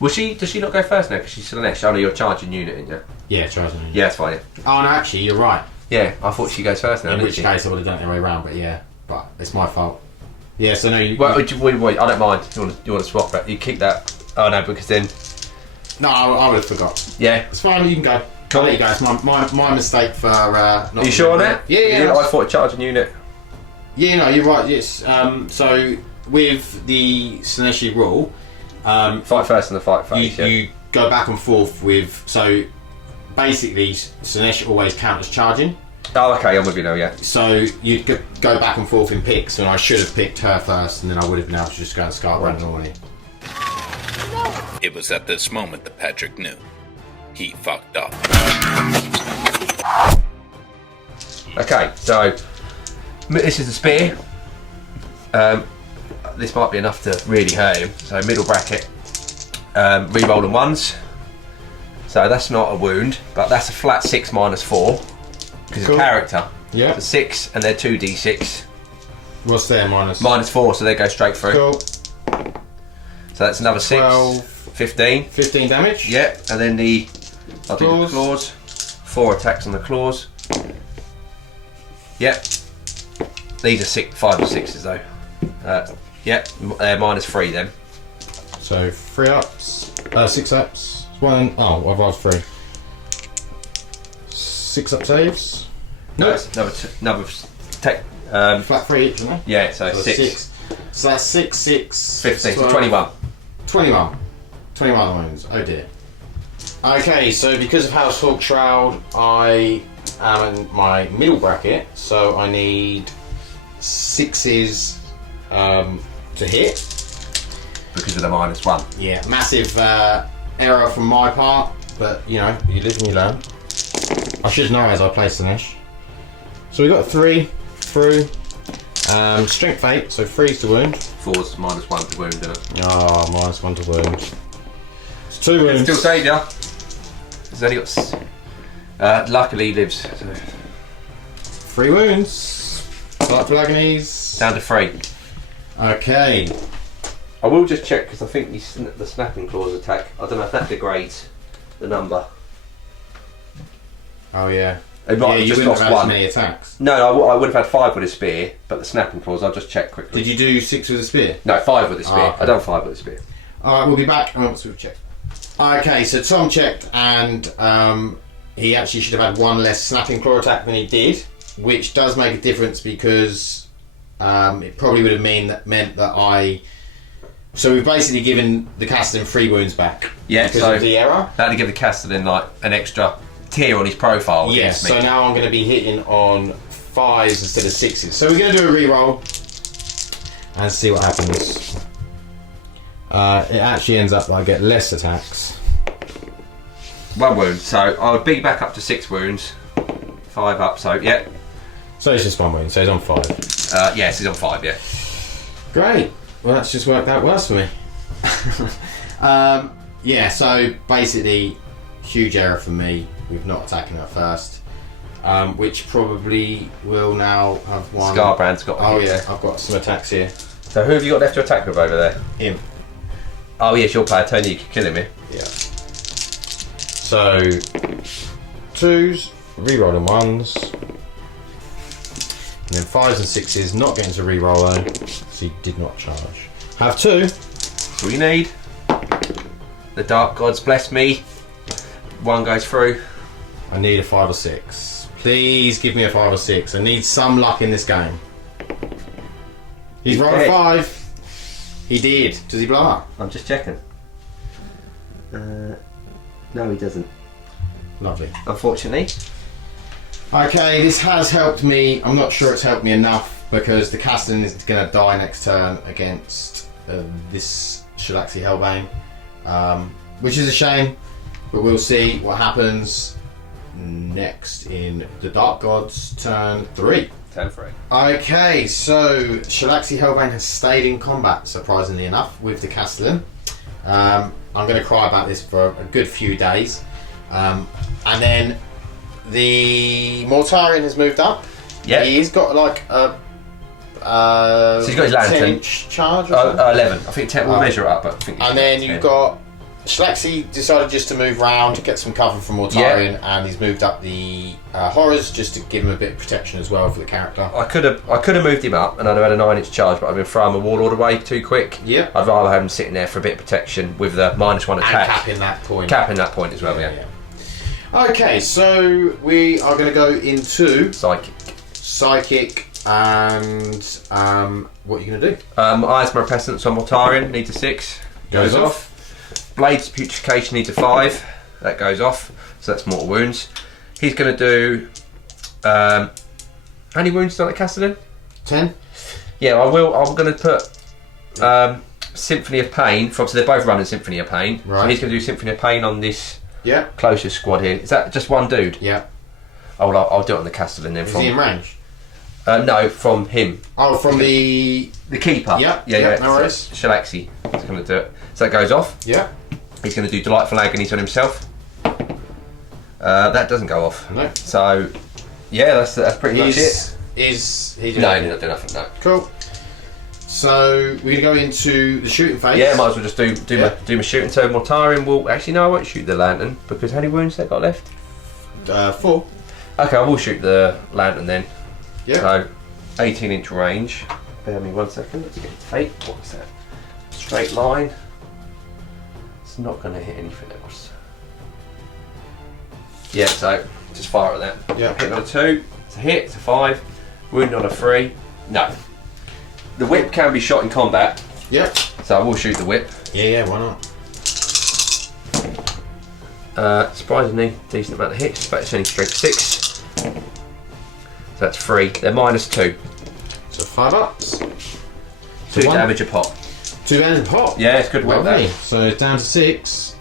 Does she not go first now? Because she's still next. Oh no, you're a charging unit, isn't you? Yeah, charging unit. Yeah, it's fine. Yeah. Oh no, actually, you're right. Yeah, I thought she goes first now. In didn't which she? case I would have done it the other way around, but yeah, but it's my fault. Yeah, so no, you. Well, wait, I don't mind. You want to swap it? You keep that. Oh no, because then. No, I would have forgot. Yeah. It's fine, you can go. I'll let you go. It's my mistake for not. Are you sure on that? Yeah. I thought charging unit. Yeah, no, you're right. Yes. So with the Sineshi rule, Fight first in the fight phase. you go back and forth with. So basically, Sinesh always counts charging. Oh, okay, I'm with you now. Yeah. So you'd go back and forth in picks, and I should have picked her first, and then I would have been able to just go and Scarbrand normally. It was at this moment that Patrick knew. He fucked up. Okay, so this is the spear. This might be enough to really hurt him. So middle bracket, re-rolling 1s. So that's not a wound, but that's a flat 6 -4 because Cool. it's character. Yeah. So 6 and they're 2d6 What's there minus? -4, so they go straight through. Cool. So that's another 6, 12. 15. 15 damage. Yeah, and then I'll do the Claws. claws. 4 attacks on the claws. Yep. These are 5 and 6s though. Yep, they're -3 then. So 3 ups, 6 ups. One. Oh, I've rolled 3. 6 up saves. No, it's another tech. Flat 3 each, isn't it? Yeah, so, So 6. So that's 6, 6. 15, so 12, 21. 21. 21 wounds. Oh dear. Okay, so because of House Hawk Shroud, I am in my middle bracket, so I need 6s to hit. Because of the -1. Yeah, massive error from my part, but you know, you live and you learn. I should know as I play Sinesh. So we got 3 through. Strength 8, so 3's to wound. 4's -1 to wound, isn't it? Ah, -1 to wound. It's 2 wounds. Still saved ya. He's only got. Luckily he lives. So 3 wounds. Delightful agonies. down to 3. Okay. I will just check because I think the snapping claws attack. I don't know if that degrades the number. Oh yeah. It might Yeah, have you just wouldn't lost have had as 1. many attacks. No, I would have had 5 with a spear, but the snapping claws. I'll just check quickly. Did you do 6 with a spear? No, 5 with a spear. okay. I done 5 with a spear. Alright, we'll be back once we've checked. Okay, so Tom checked and he actually should have had 1 less snapping claw attack than he did, which does make a difference because it probably would have meant that I. So we've basically given the Castellan 3 wounds back. Yeah, because so of the error. that'd give the Castellan like an extra tier on his profile. Yes, against so me. now I'm going to be hitting on 5s instead of 6s. So we're going to do a reroll and see what happens. It actually ends up that I get less attacks. 1 wound. So I would be back up to 6 wounds. 5 up. So yeah, So it's just 1 wound, so he's on 5. yes, he's on 5. Yeah. Great. Well, that's just worked out worse for me. Yeah, so basically, huge error for me with not attacking her first, which probably will now have 1. Scarbrand's got. Oh hit. yeah, I've got some attacks here. So who have you got left to attack with over there? Him. Oh yes, your player Tony. You can kill him here. Yeah. So 2s, rerolling 1s, and then 5s and 6s. Not getting to reroll though, so he did not charge. Have 2. That's all you need. The dark gods bless me. 1 goes through. I need a 5 or 6. Please give me a 5 or 6. I need some luck in this game. He's rolled a dead. 5. He did. Does he blow up? I'm just checking. No, he doesn't. Lovely. Unfortunately. Okay, this has helped me. I'm not sure it's helped me enough because the Castellan is going to die next turn against this Shalaxi Hellbane, which is a shame, but we'll see what happens next in the Dark Gods turn 3. Turn 3. Okay, so Shalaxi Hellbane has stayed in combat, surprisingly enough, with the Castellan. I'm going to cry about this for a good few days. And then the Mortarion has moved up. Yeah. He's got like a So he's got his lantern. 10-inch charge or something. 11. I think 10 will measure it up, but I think it's And then 10. you've got Shalaxi decided just to move round, get some cover from Mortarion, and he's moved up the horrors just to give him a bit of protection as well for the character. I could have moved him up and I'd have had a 9-inch charge, but I've been throwing my warlord away too quick. Yeah. I'd rather have him sitting there for a bit of protection with the -1 attack. And capping that point. Capping that point as well, yeah. Okay, so we are going to go into Psychic. Psychic and what are you going to do? Eismer Pestilence on Mortarion needs a 6. Goes off. Blades Putrefaction needs a 5. That goes off. So that's mortal wounds. He's going to do. How many wounds on the Castellan? 10. Yeah, I will. I'm going to put Symphony of Pain. So they're both running Symphony of Pain. Right. So he's going to do Symphony of Pain on this Yeah. closest squad here. Is that just one dude? Yeah. Oh, well, I'll do it on the Castellan then. Is From he in range? no, from him. Oh, from the... The keeper. Yeah, yeah. yeah, So no worries. Shalaxi is going to do it. So that goes off. Yeah. He's going to do Delightful Agonies on himself. That doesn't go off. No. So, yeah, that's pretty much it. Is he doing No, he's not doing nothing, no. Cool. So we're going to go into the shooting phase. Yeah, might as well just do Yeah. my shooting. So Mortarion will... Actually, no, I won't shoot the lantern because how many wounds they got left? 4. Okay, I will shoot the lantern then. Yeah. So, 18-inch range. Bear me 1 second. Let's get the tape. What's that? Straight line. It's not going to hit anything else. Yeah, so just fire at that. Yeah. Hit on a 2. It's a hit. It's a 5. Wound on a 3. No. The whip can be shot in combat, Yeah. so I will shoot the whip. Yeah, why not? Surprisingly, decent amount of hits, but it's only strength 6. So that's 3. They're -2. So 5 ups. 2 one. damage a pop. 2 damage pop. Yeah, it's good work Lovely. that. So it's down to 6.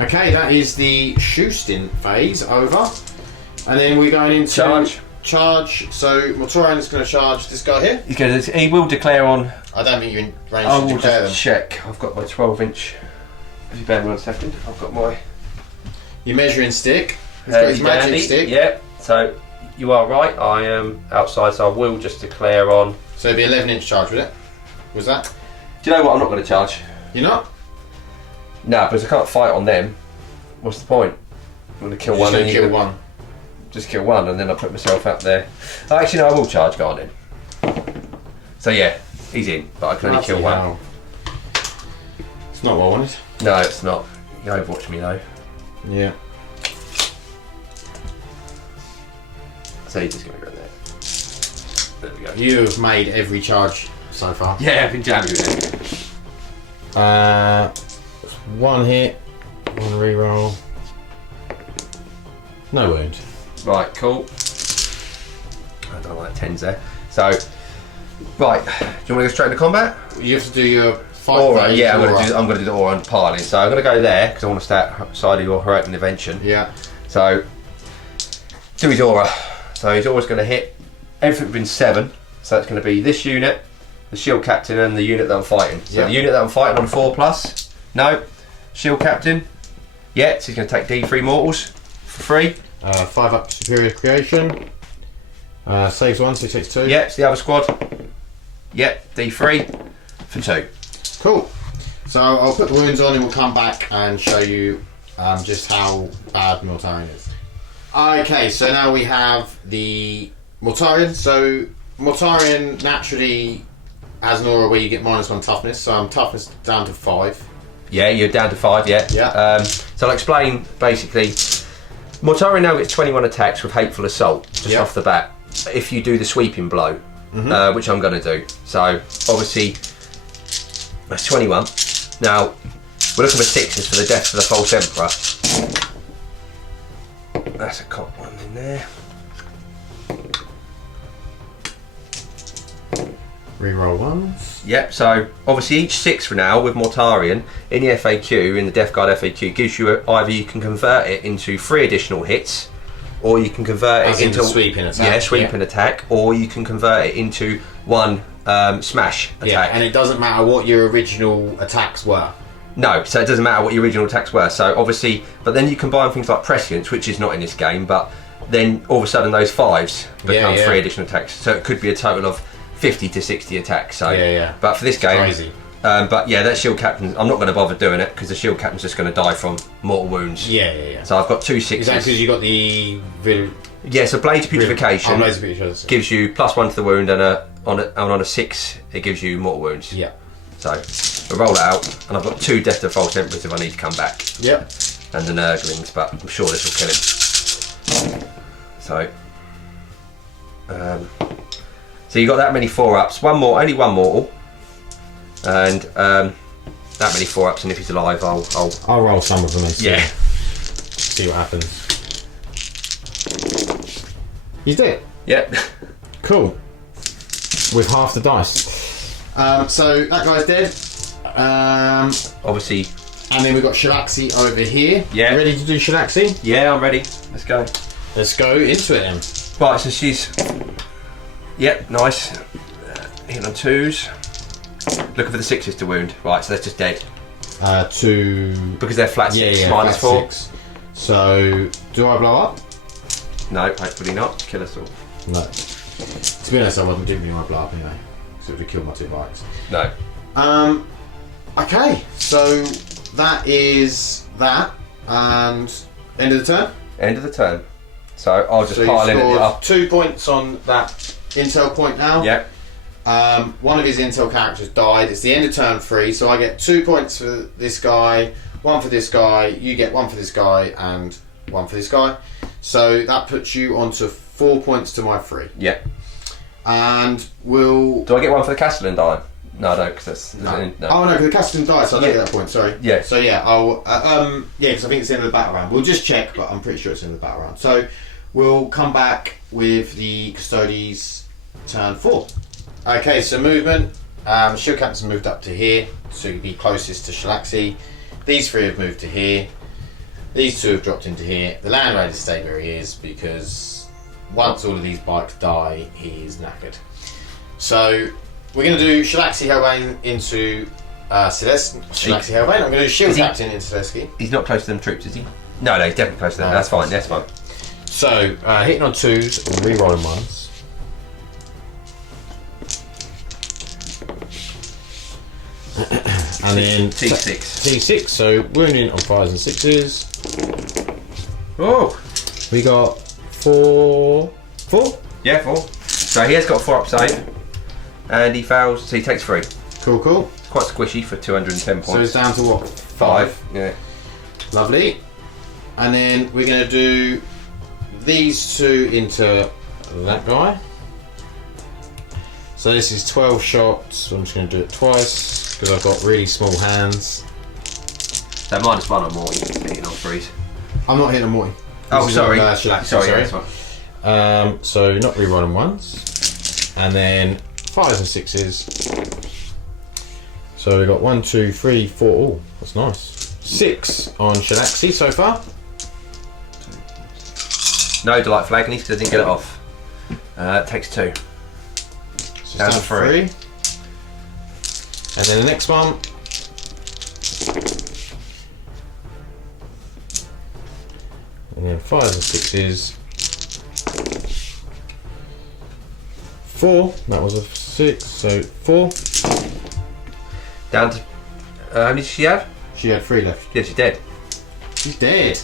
Okay, that is the shooting phase over. And then we're going into Charge. So Mortorian's going to charge this guy here. He will declare on. I don't think you're in range I to will declare them. just check. I've got my 12-inch. If you bear me 1 second, I've got my Your measuring stick. He's got his magic dandy. stick. Yep. So you are right. I am outside, so I will just declare on. So it'd be 11-inch charge, would it? Was that? Do you know what? I'm not going to charge. You're not? No, because I can't fight on them. What's the point? I'm going to kill You're one. just And gonna kill one. Just kill one, and then I put myself up there. Actually, no, I will charge. Go on in. So yeah, he's in, but I can only kill one. Hell. It's not what I wanted. No, it's not. You overwatch me though. Yeah. So you're just going to go there. There we go. You have made every charge so far. Yeah, I've been jamming with it. One hit, one reroll. No wound. Right, cool. I don't like 10s there. So, right, do you want to go straight into combat? You have to do your fight Aura, phase. yeah, Aura. I'm going to do the aura and piling. So I'm going to go there because I want to stay outside of your heroic intervention. Yeah. So, do his aura. So his aura's going to hit everything within 7. So it's going to be this unit, the shield captain, and the unit that I'm fighting. So Yeah. the unit that I'm fighting on 4+. No. Shield captain. Yeah, so he's going to take D3 mortals for free. 5 up superior creation. Saves 1, so he takes 2. Yeah, it's the other squad. Yep, D3 for 2. Cool. So I'll put the wounds on and we'll come back and show you just how bad Mortarion is. Okay, so now we have the Mortarion. So Mortarion naturally has an aura where you get -1 toughness, so I'm toughness down to 5. Yeah, you're down to 5, yeah. Yeah. So I'll explain basically. Mortarion now gets 21 attacks with Hateful Assault just Yeah. off the bat. If you do the sweeping blow, which I'm going to do. So obviously that's 21. Now we're looking for 6s for the death of the False Emperor. That's a cop one in there. Reroll 1s. Yep, so obviously each 6 for now with Mortarion in the FAQ, in the Death Guard FAQ, gives you either you can convert it into 3 additional hits, or you can convert As it in into the sweeping attack. Yeah, sweeping attack, or you can convert it into 1 smash attack. Yeah, and it doesn't matter what your original attacks were. No, so it doesn't matter what your original attacks were. So obviously, but then you combine things like Prescience, which is not in this game, but then all of a sudden those 5s become Yeah, yeah. 3 additional attacks. So it could be a total of 50 to 60 attacks. So, Yeah. But for this game, Crazy. but yeah, that shield captain, I'm not going to bother doing it because the shield captain's just going to die from mortal wounds. Yeah. So I've got 2 6s. Is that because you got the... Yeah, so Blades Putrefaction Oh, Blades of Putrefaction. gives you +1 to the wound, and on a 6 it gives you mortal wounds. Yeah. So we'll roll it out, and I've got 2 Death to False Emperors if I need to come back. Yep. And the Nurglings, but I'm sure this will kill him. So you got that many 4-ups, only one mortal, and that many 4-ups, and if he's alive, I'll roll some of them and see, yeah. see what happens. He's dead. Yep. Cool. With half the dice. So that guy's dead. Obviously. And then we've got Shalaxi over here. Yeah. Ready to do Shalaxi? Yeah, I'm ready. Let's go. Let's go into it then. Right, so she's. Yep, nice. Hit on 2s. Looking for the 6s to wound. Right, so that's just dead. 2... Because they're flat 6, Yeah, minus flat 4. 6. So, do I blow up? No, hopefully not. Kill us all. No. To be honest, I didn't really want to blow up anyway. Because it would have killed my 2 bikes. No. Okay, so that is that. And end of the turn? End of the turn. So I'll just So you pile in at the scored up. 2 points on that intel point now. Yep. One of his intel characters died. It's the end of turn 3, so I get 2 points for this guy, 1 for this guy, you get 1 for this guy, and 1 for this guy. So that puts you onto 4 points to my 3. Yep. And we'll... Do I get 1 for the Castellan die? No, I don't, because that's... No. No. Oh no, because the Castellan died, so I don't Yeah. get that point, sorry. Yeah. So yeah, I'll... yeah, because I think it's the end of the battle round. We'll just check, but I'm pretty sure it's the end of the battle round. So we'll come back with the Custodes turn 4. Okay, so movement. Shield Captain's moved up to here, so you'd be closest to Shalaxi. These 3 have moved to here. These two have dropped into here. The Land Raider stayed where he is because once all of these bikes die, he is knackered. So we're going to do Shalaxi Helbane into Shalaxi Helbane. I'm going to do Shield Captain into Selesky. He's not close to them troops, is he? No, he's definitely close to them. That's fine. That's fine. So hitting on 2s and re-rolling 1s. And then T6. T6, so wounding on 5s and 6s. Oh! We got 4. Yeah, 4. So he has got 4 up save. And he fails, so he takes 3. Cool. It's quite squishy for 210 points. So it's down to what? 5. Yeah. Lovely. And then we're going to do these 2 into that guy. So this is 12 shots. So I'm just going to do it twice because I've got really small hands. So -1 on Morty, hitting on 3s. I'm not hitting on Morty. Oh, sorry. Shalaxi, Sorry, yeah, that's fine. So not re-rolling 1s. And then 5s and 6s. So we've got 1, 2, 3, 4. Oh, that's nice. 6 on Shalaxi so far. No delight flag because I didn't get it off. Takes 2. So Down it's to 3. And then the next one. And then 5s and 6s. 4. That was a 6. So 4. Down to. How many did she have? She had 3 left. Yeah, she's dead. She's dead.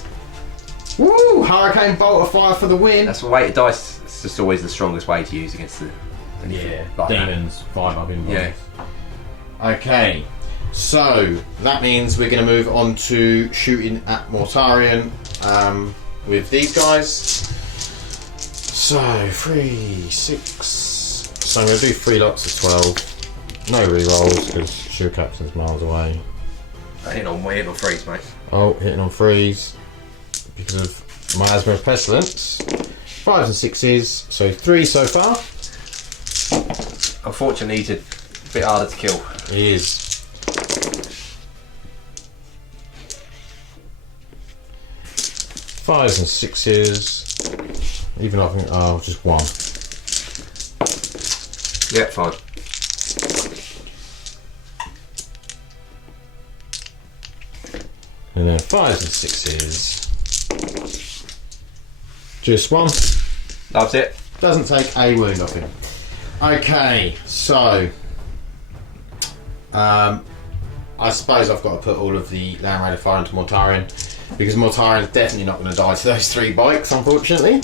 Woo! Hurricane Bolt of Fire for the win. That's the weighted dice. It's just always the strongest way to use against the. Yeah, like that. demons, 5 I've been Yeah. Okay, so that means we're going to move on to shooting at Mortarion with these guys. So 3, 6. So I'm going to do 3 lots of 12. No re-rolls because Shield Captain's miles away. Hitting on 3s, mate. Oh, hitting on 3s because of Miasma of Pestilence. 5s and 6s, so 3 so far. Unfortunately, he's a bit harder to kill. He is. Fives and 6s. Even I think, just 1. Yeah, fine. And then 5s and 6s. Just 1. Loves it. Doesn't take a wound off him. Okay, so I suppose I've got to put all of the Land Raider fire into Mortarion because Mortarion's definitely not going to die to those 3 bikes, unfortunately.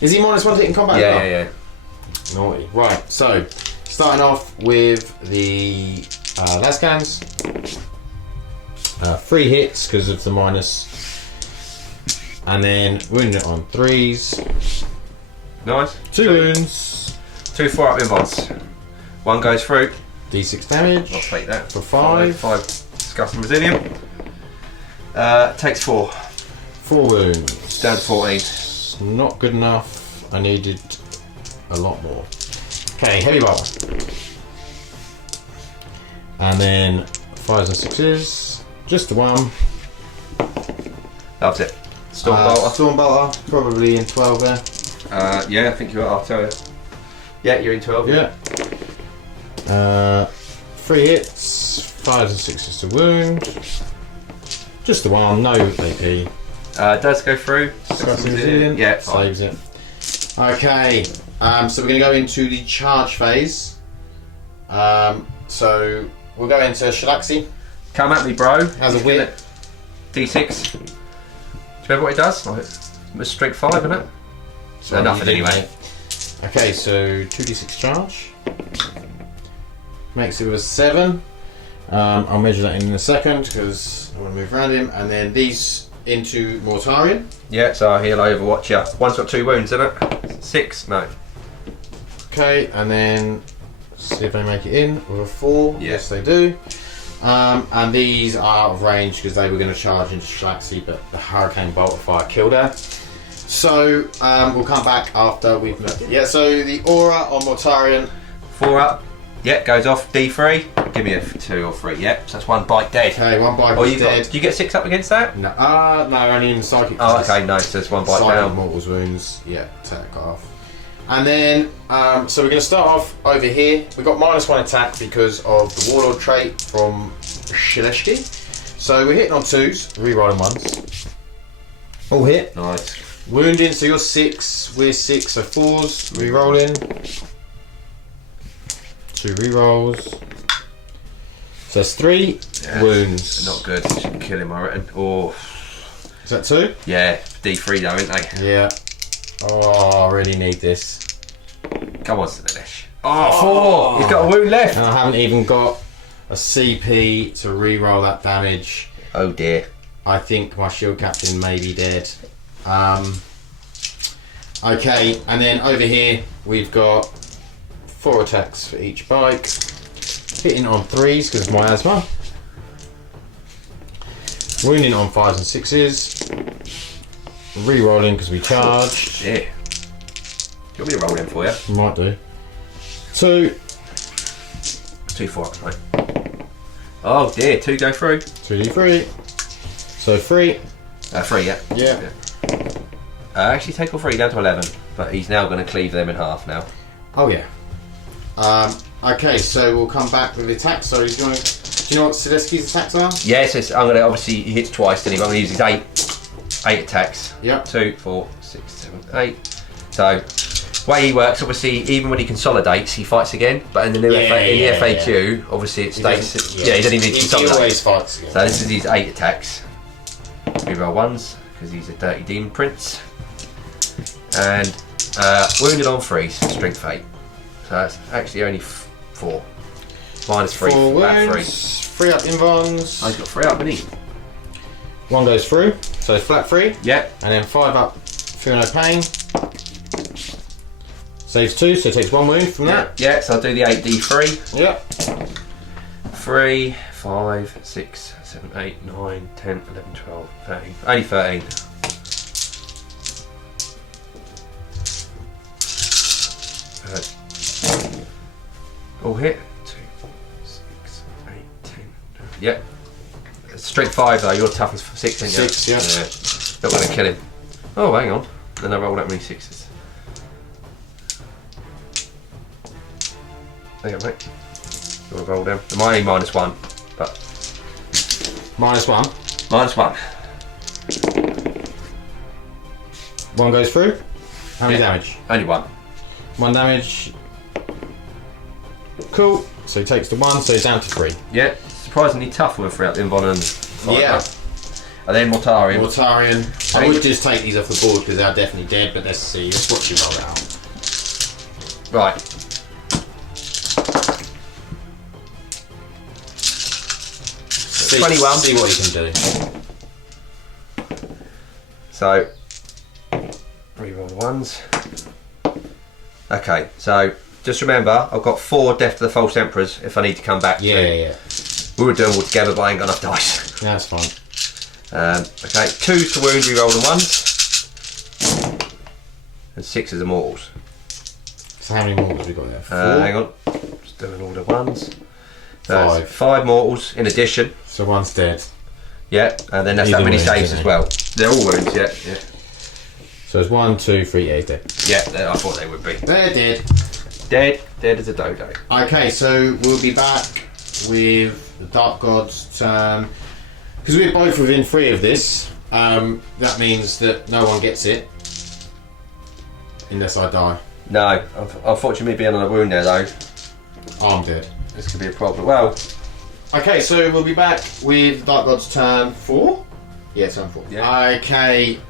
Is he -1 to hit in combat? Yeah. Naughty. Right, so starting off with the Lascans. 3 hits because of the minus. And then wounded on 3s. Nice. 2 wounds. 2 4-up invites. 1 goes through. D6 damage. I'll take that. For 5. 5 disgusting resilient. Takes 4. 4 wounds. Down to 14. Not good enough. I needed a lot more. Okay, heavy bar. And then 5s and 6s. Just the 1. Loves it. Storm bolter. Storm bolter. Probably in 12 there. Yeah, I think you are. I'll tell you. Yeah, you're in 12. Yeah. 3 hits. 5s and 6s to wound. Just the 1. No AP. Does go through. Disgusting resilient. Yeah, fine. Saves it. Okay. So we're going to go into the charge phase. So we'll go into Shalaxi. Come at me, bro. Has a whip. D6. Do you remember what it does? It's straight 5, isn't it? So nothing anyway. Okay, so 2d6 charge. Makes it with a 7. I'll measure that in a second because I want to move around him. And then these into Mortarion. Yeah, so I heal Overwatch. Yeah. 1's got 2 wounds, isn't it? 6? No. Okay, and then see if they make it in with a 4. Yeah. Yes, they do. And these are out of range because they were going to charge into Shalaxi, but the Hurricane Bolt of Fire killed her. So we'll come back after we've met it. Yeah, so the aura on Mortarion. 4 up. Yeah, goes off. D3. give me a 2 or 3. Yep, so that's 1 bite dead. Okay, 1 bite Oh, is dead. do you get 6 up against that? No, no, only in psychic. Oh, okay, no, so there's 1 bite Psychic down. mortals wounds. Yeah, take that off. And then, so we're going to start off over here. We've got -1 attack because of the Warlord trait from Shileshki. So we're hitting on 2s, rerolling 1s. All hit. Nice. Wounding, so you're 6, we're 6, so 4s, rerolling. 2 rerolls. So that's 3 wounds. Not good. Should kill him, I reckon. Oh. Is that 2? Yeah, D3 though, ain't they? Yeah. Oh, I really need this. Come on, Slanesh. Oh, 4! He's got a wound left. And I haven't even got a CP to reroll that damage. Oh dear. I think my shield captain may be dead. Okay, and then over here we've got 4 attacks for each bike. Hitting on 3s because of my asthma. Wounding on 5s and 6s. Rerolling because we charged. Yeah. Do you want me to roll in for you? Might do. 2. 2 4 right. Oh dear, 2 go through. 2d3. So 3. 3, yeah. Yeah. Actually, take all 3 down to 11, but he's now going to cleave them in half now. Oh yeah. Okay, so we'll come back with the attacks. Sorry, do you know what Sileski's attacks are? Yes, I'm going to obviously he hits twice, didn't he? I'm going to use his 8 attacks. Yep. 2, 4, 6, 7, 8. So, the way he works, obviously, even when he consolidates, he fights again. But in the new FAQ, obviously it states he doesn't even consolidate. He always fights again. So this is his 8 attacks. We roll 1s because he's a dirty demon prince, and wounded on 3s, strength 8. So that's actually only 4. -3 4 for that 3. wounds, 3 up invons. Oh, he's got 3 up, hasn't he? 1 goes through, so it's flat 3. Yep. And then 5 up, feel no pain. Saves 2, so it takes 1 wound from that. Yeah, so I'll do the 8d3. Yep. 3, 5, 6, 7, 8, 9, 10, 11, 12, 13. Only 13. All hit. 2, 4, 6, 8, 10. Yep. Strength 5 though, your toughness 6, ain't you? 6, yeah. Not going to kill him. Oh, hang on. Then I rolled that many 6s. There you go, mate. You want to roll them? Mine -1, but. -1. -1. 1 goes through. How many damage? Only 1. 1 damage. Cool. So he takes the 1, so he's down to 3. Yeah, surprisingly tough with 3 up Invon and. Yeah. And then Mortarion. Mortarion. I would just take these off the board because they're definitely dead, but let's see. Let's watch you roll it out. Right. See, 21. See what you can do. So, reroll the 1s. Okay, so just remember, I've got 4 Death to the False Emperors if I need to come back. Yeah. We would do them all together, but I ain't got enough dice. Yeah, that's fine. Okay, 2s to wound, reroll the 1s. And 6 as immortals. So how many mortals have we got there? 4? Hang on, just doing all the 1s. 5. 5 mortals in addition. So 1's dead. Yeah, and then that's that Either many wounds, saves isn't as it? well. They're all wounds, yeah. So it's 1, 2, 3, yeah, he's dead. Yeah, I thought they would be. They're dead. Dead as a dodo. Okay, so we'll be back with the Dark God's turn. Because we're both within 3 of this, that means that no one gets it. Unless I die. No, unfortunately, me being on a wound there though, I'm dead. this could be a problem. Well, Okay, so we'll be back with Dark God's turn 4? Yeah, turn 4. Yeah. Okay,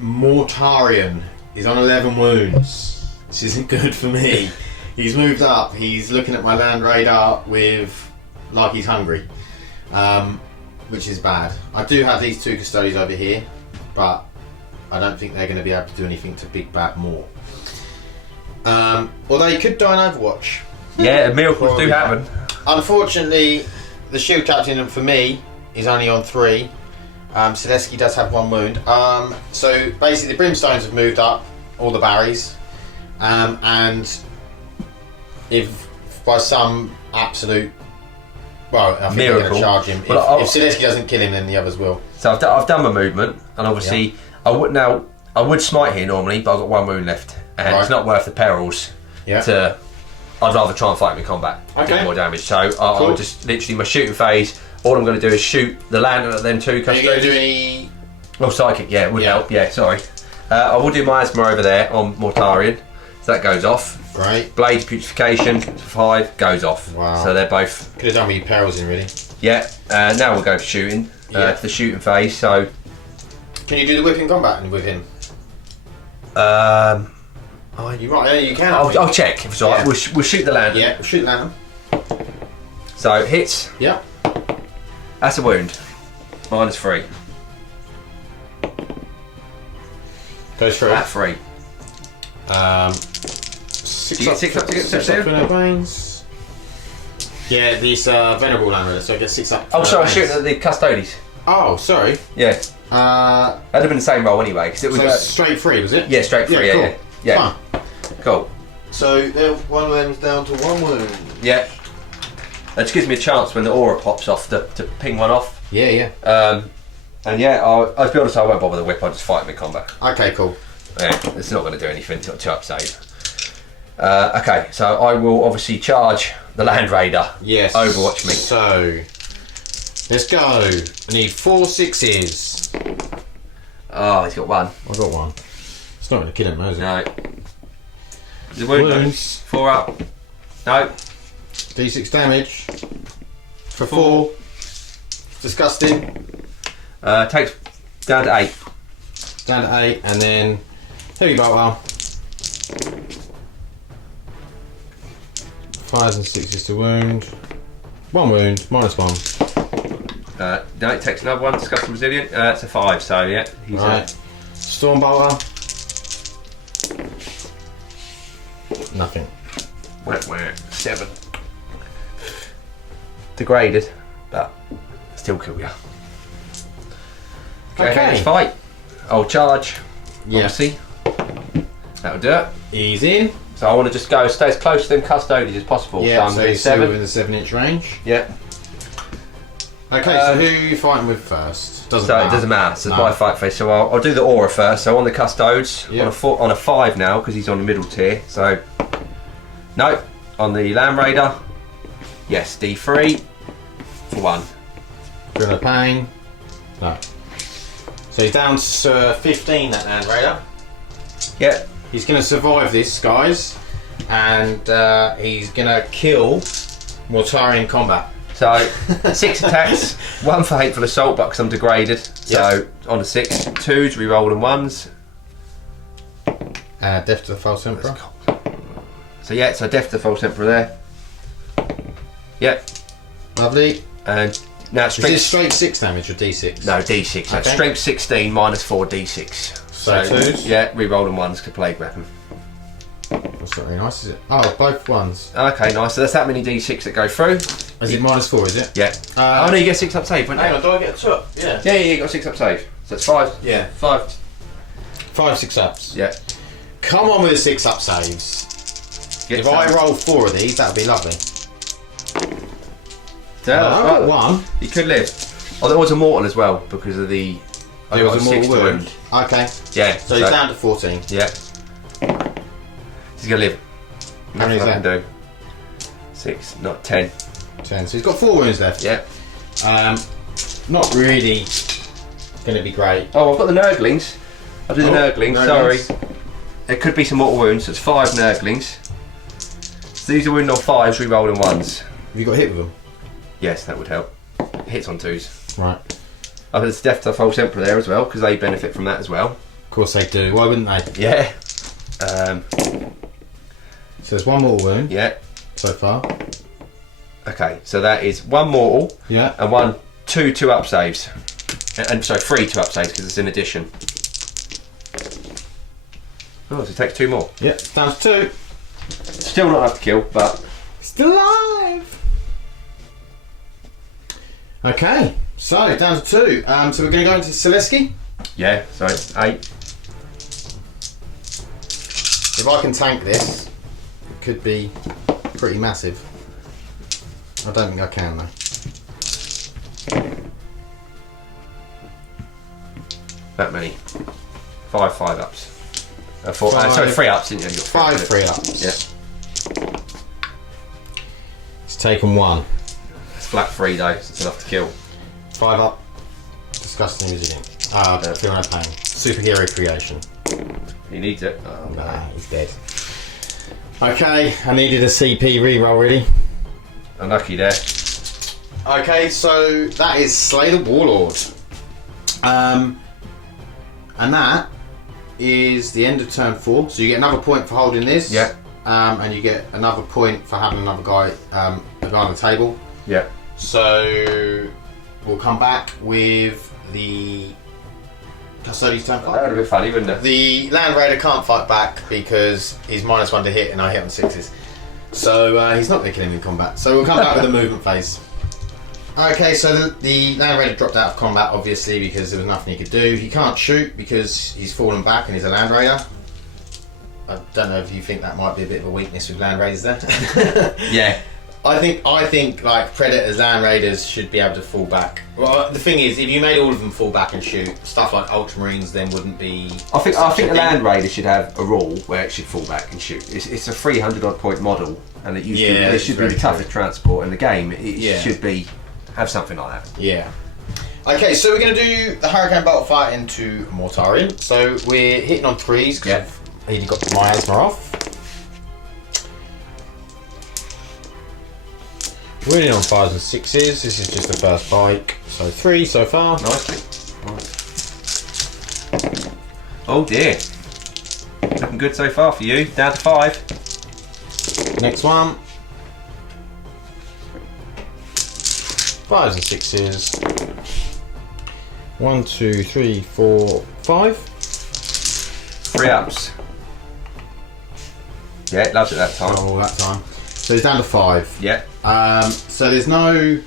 Mortarion is on 11 wounds. This isn't good for me. He's moved up, he's looking at my land radar with, like he's hungry. Which is bad. I do have these 2 Custodies over here, but I don't think they're going to be able to do anything to Big Bad Moor. Although he could die in Overwatch. yeah, miracles do happen. Unfortunately, the shield captain for me is only on 3. Sileski does have 1 wound. So basically the Brimstones have moved up, all the Barrys. And if by some absolute Well, I think they're going to Miracle. charge him. But If Zelensky doesn't kill him, then the others will. So I've done my movement, and obviously I would smite here normally, but I've got 1 wound left, and it's not worth the perils. Yeah. I'd rather try and fight him in combat, do more damage. So I'll just literally my shooting phase. All I'm going to do is shoot the lantern at them 2 custodians. Are you going to do any? Oh, psychic, yeah, it would help. Yeah, sorry. I will do miasma over there on Mortarion, so that goes off. Great. Blade putrefaction for 5 goes off. Wow. So they're both. Could have done with your perils in, really. Yeah. Now we'll go for shooting. To the shooting phase. So. Can you do the whipping combat with him? You might. Yeah, you can. I'll check if it's alright. Yeah. We'll shoot the lantern. Yeah, shoot the lantern. So hits. Yeah. That's a wound. -3. Goes through. At 3. 6 You get 6 up to get 6 up in our veins. Yeah, these venerable landers, so I get 6 up. Oh, sorry, shooting at the Custodes. Oh, sorry. Yeah. That'd That'd have been the same roll anyway, because it was. so straight 3, was it? Yeah, straight 3. cool. Yeah. Fine. Cool. So one of them's down to 1 wound. Yeah. That just gives me a chance when the aura pops off to ping one off. Yeah. And yeah, I'll be honest, I won't bother the whip, I'll just fight him in combat. Okay, cool. Yeah, it's not going to do anything, it's got 2 up save. Okay, so I will obviously charge the Land Raider. Yes. Overwatch me. So let's go. I need 4 6s. Oh, he's got 1. I've got 1. It's not going to kill him, is it? No. The wounds. 4 up. No. D6 damage for 4. Disgusting. Takes down to 8. Down to 8, and then heavy bolt well. 5s and 6s to wound. 1 wound, -1. No, it takes another 1, disgusting resilient. It's a 5, so yeah. He's Right. Storm bolter. Nothing. 7. Degraded, but still kill you. Okay. Let's fight. I'll charge. Yeah. Obviously. That'll do it. Ease in. So I want to just stay as close to them custodians as possible. Yeah, so I'm so doing you're still 7. within the 7-inch range. Yeah. Okay, so who are you fighting with first? So it doesn't matter. So it's my fight phase. So I'll do the aura first. So on the custodes, Yeah. on a 5 now because he's on the middle tier. So no, on the Land Raider. Yes, D3 for 1. Feeling the pain. No. So he's down to 15, that Land Raider. Yeah. He's going to survive this, guys. And he's going to kill Mortarion combat. So 6 attacks, 1 for hateful assault, but because I'm degraded. So on a 6, 2s, re-roll and 1s. Death to the False Emperor. So yeah, so death to the false emperor there. Yep. Lovely. And now Is this straight 6 damage or D6? No, D6. So Okay. strength 16 -4 D6. So 2s? Yeah, re-roll and 1s to plague weapon. That's not very nice, is it? Oh, both 1s. Okay, nice. So that's that many D6 that go through. Is it -4, is it? Yeah. Oh no, you get 6 up save, wouldn't you? Hang on, do I get a 2? Yeah. Yeah, you got 6 up save. So it's 5. Yeah. 5. 5 6-ups. Yeah. Come on with the 6-up saves. Get If I roll 4 of these, that would be lovely. Yeah, I've got 1. you could live. Oh, there was a mortal as well because of the. I There got was a 6 mortal to wound. Okay. Yeah. So he's down to 14. Yeah. He's gonna live. How many is Nothing I that? can do. 6, not 10. 10. So he's got 4 wounds left. Yeah. Not really going to be great. Oh, I've got the Nurglings. I'll do the Nurglings, sorry. There could be some mortal wounds, so it's 5 Nurglings. So these are wound on 5s, re-rolling 1s. Have you got hit with them? Yes, that would help. Hits on 2s. Right. Oh, there's Death to the False Emperor there as well, because they benefit from that as well. Of course they do. Why wouldn't they? Yeah. So there's 1 mortal wound Yeah. so far. Okay, so that is 1 mortal Yeah. and 2 2-up saves. And sorry, 3 2-up saves because it's in addition. Oh, so it takes 2 more. Yeah. Down to 2. Still not enough to kill, but Still alive. Okay. So down to 2. So we're going to go into Selesky. yeah, so it's 8. If I can tank this, it could be pretty massive. I don't think I can though. That many. 5 ups. Five. 3 ups, didn't you? You got 5 3 ups. Yeah. He's taken 1. It's flat 3 though, so it's enough to kill. 5 up. Disgusting resilient. Feel no pain. Superhero creation. He needs it. Oh, no. Nah, he's dead. Okay, I needed a CP reroll really. Unlucky there. Okay, so that is Slay the Warlord. And that is the end of turn 4. So you get another point for holding this. Yeah. And you get another point for having another guy, a guy on the table. Yeah. So we'll come back with the Custodes turn 5. That would have been funny, wouldn't it? The Land Raider can't fight back because he's -1 to hit and I hit on 6s. So he's not going to kill him in combat. So we'll come back with the movement phase. Okay, so the Land Raider dropped out of combat obviously because there was nothing he could do. He can't shoot because he's fallen back and he's a Land Raider. I don't know if you think that might be a bit of a weakness with Land Raiders there. Yeah. I think like Predators, Land Raiders should be able to fall back. Well, the thing is, if you made all of them fall back and shoot, stuff like Ultramarines then wouldn't be. I think such a the thing. Land Raider should have a rule where it should fall back and shoot. It's a 300 odd point model, and it Yeah, it it's should be very the toughest true. transport in the game. It Yeah. should be have something like that. Yeah. Okay, so we're going to do the Hurricane Bolt Fire into Mortarion. So we're hitting on 3s because Yeah. I've already got my Miasma off. We're in on 5s and 6s. This is just the first bike. So 3 so far. Nicely. Oh dear. Looking good so far for you. Down to 5. Next one. 5s and 6s. 1, 2, 3, 4, 5. 3 ups. Yeah, it loves it that time. Oh, that time. So it's down to 5. Yeah. So there's no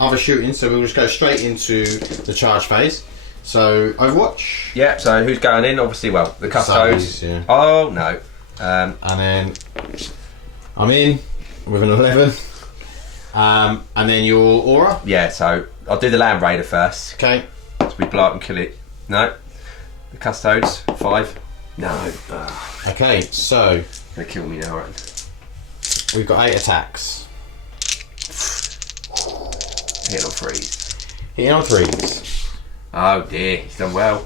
other shooting, so we'll just go straight into the charge phase. So Overwatch, Yeah, so who's going in? Obviously, well, the Custodes. Custodes, yeah. Oh, no. and then I'm in with an 11, and then your Aura. Yeah, so I'll do the Land Raider first. Okay. So we blow up and kill it. No. The Custodes, 5. No. Okay, so Gonna kill me now, right? we've got 8 attacks. Hit on 3s. Hitting on 3s. Oh dear, he's done well.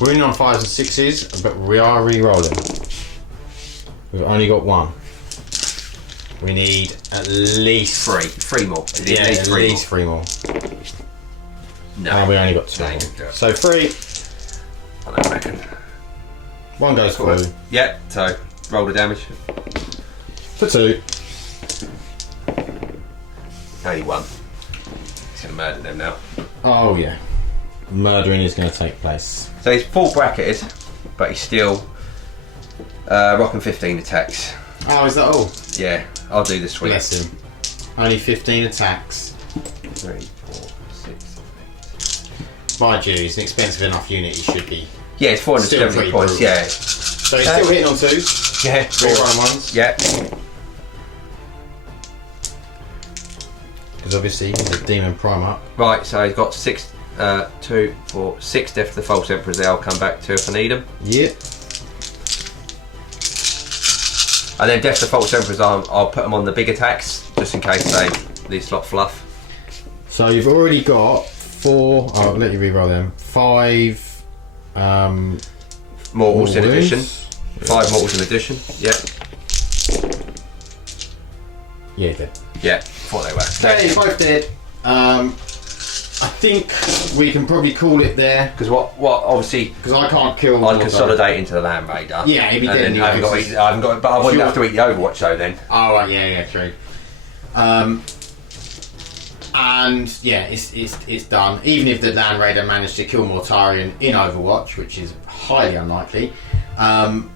We're in on 5s and 6s, but we are re-rolling. We've only got 1. We need at least 3. 3 more. Is it Yeah, at least 3 more. No. And we only got 2. No, you can do it. So 3. I don't reckon. 1 goes through. Yeah, so roll the damage. For 2. Only 1. He's gonna murder them now. Oh yeah. Murdering is going to take place. So he's full bracketed, but he's still rocking 15 attacks. Oh, is that all? Yeah, I'll do the sweep. Bless him. Only 15 attacks. 3, 4, 6. Mind you, he's an expensive enough unit, he should be. Yeah, it's Still 470 pretty points. brutal. Yeah, So he's still hitting on 2s. yeah, 3 1 1s. yeah. Because obviously he's a demon primarch. Right, so he's got 6, 2, 4, 6 Death to the False Emperors. There, I'll come back to if I need them. Yep. And then Death to the False Emperors, I'll put them on the big attacks just in case they need slot fluff. So you've already got 4. I'll let you reroll them. 5. Mortals in wounds. addition. 5 mortals in addition. Yep. Yeah, dead. Yeah, thought they were. Yeah, you're both dead. I think we can probably call it there Because what obviously because I can't kill. I'd consolidate into the Land Raider. Yeah, he'd be and dead then anyway, I haven't got, because I haven't got, but I wouldn't have to eat the Overwatch though then. Oh right, yeah, true. And yeah, it's done. Even if the Land Raider managed to kill Mortarion in Overwatch, which is highly unlikely. Tom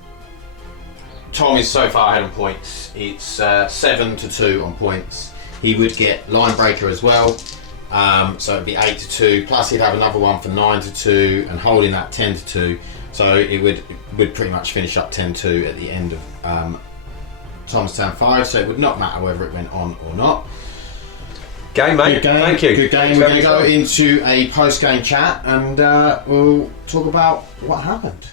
is so far ahead on points. It's 7-2 on points. He would get Line Breaker as well. So it'd be 8-2. Plus he'd have another one for 9-2, and holding that 10-2. So it would pretty much finish up 10-2 at the end of Tom's turn 5. So it would not matter whether it went on or not. Game, mate. Good game. Thank you. Good game. We're going to go into a post-game chat and we'll talk about what happened.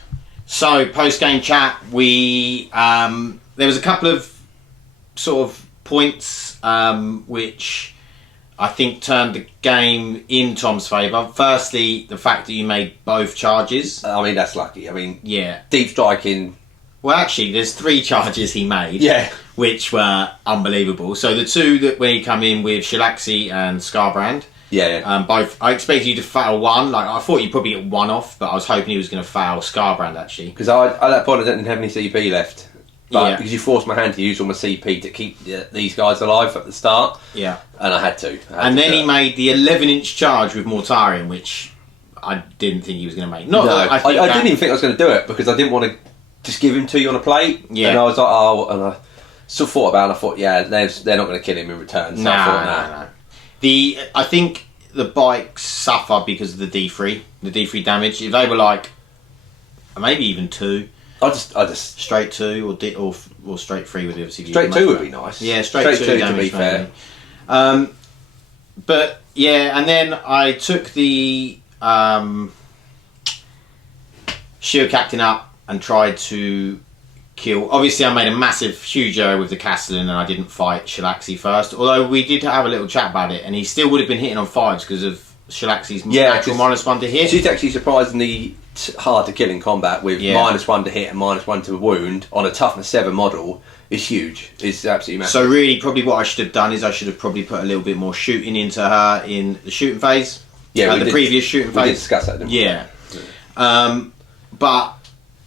So, post-game chat, we there was a couple of sort of points which I think turned the game in Tom's favour. Firstly, the fact that you made both charges. I mean, that's lucky. I mean, Yeah. deep striking. Well, actually, there's 3 charges he made. Yeah. Which were unbelievable. So the 2 that when he come in with Shilaxi and Scarbrand. Yeah. Both. I expected you to fail one. Like I thought you'd probably get one off, but I was hoping he was going to fail Scarbrand actually. Because at that point I didn't have any CP left. But Yeah. because you forced my hand to use all my CP to keep these guys alive at the start. Yeah. And I had to. And then he made the 11-inch charge with Mortarion, which I didn't think he was going to make. Not No, that I think didn't even think I was going to do it because I didn't want to just give him to you on a plate. Yeah. And I was like, oh, and I still thought about it and I thought, yeah, they're not going to kill him in return. So I thought, no. I think the bikes suffer because of the D3 damage. If they were like, maybe even 2. I just Straight 2 or straight 3 would obviously be straight 2 would be nice. Yeah, straight 2 damage, to be fair. maybe. But yeah, and then I took the Shield Captain up and tried to kill. Obviously, I made a massive, huge error with the Castellan and I didn't fight Shilaxi first. Although we did have a little chat about it, and he still would have been hitting on 5s because of Shilaxi's natural -1 to hit. She's actually surprisingly hard to kill in combat with -1 to hit and -1 to wound on a toughness 7 model is huge. It's absolutely massive. So really, probably what I should have done is I should have probably put a little bit more shooting into her in the shooting phase. Yeah, the previous shooting phase. We did discuss that, didn't we? Yeah. But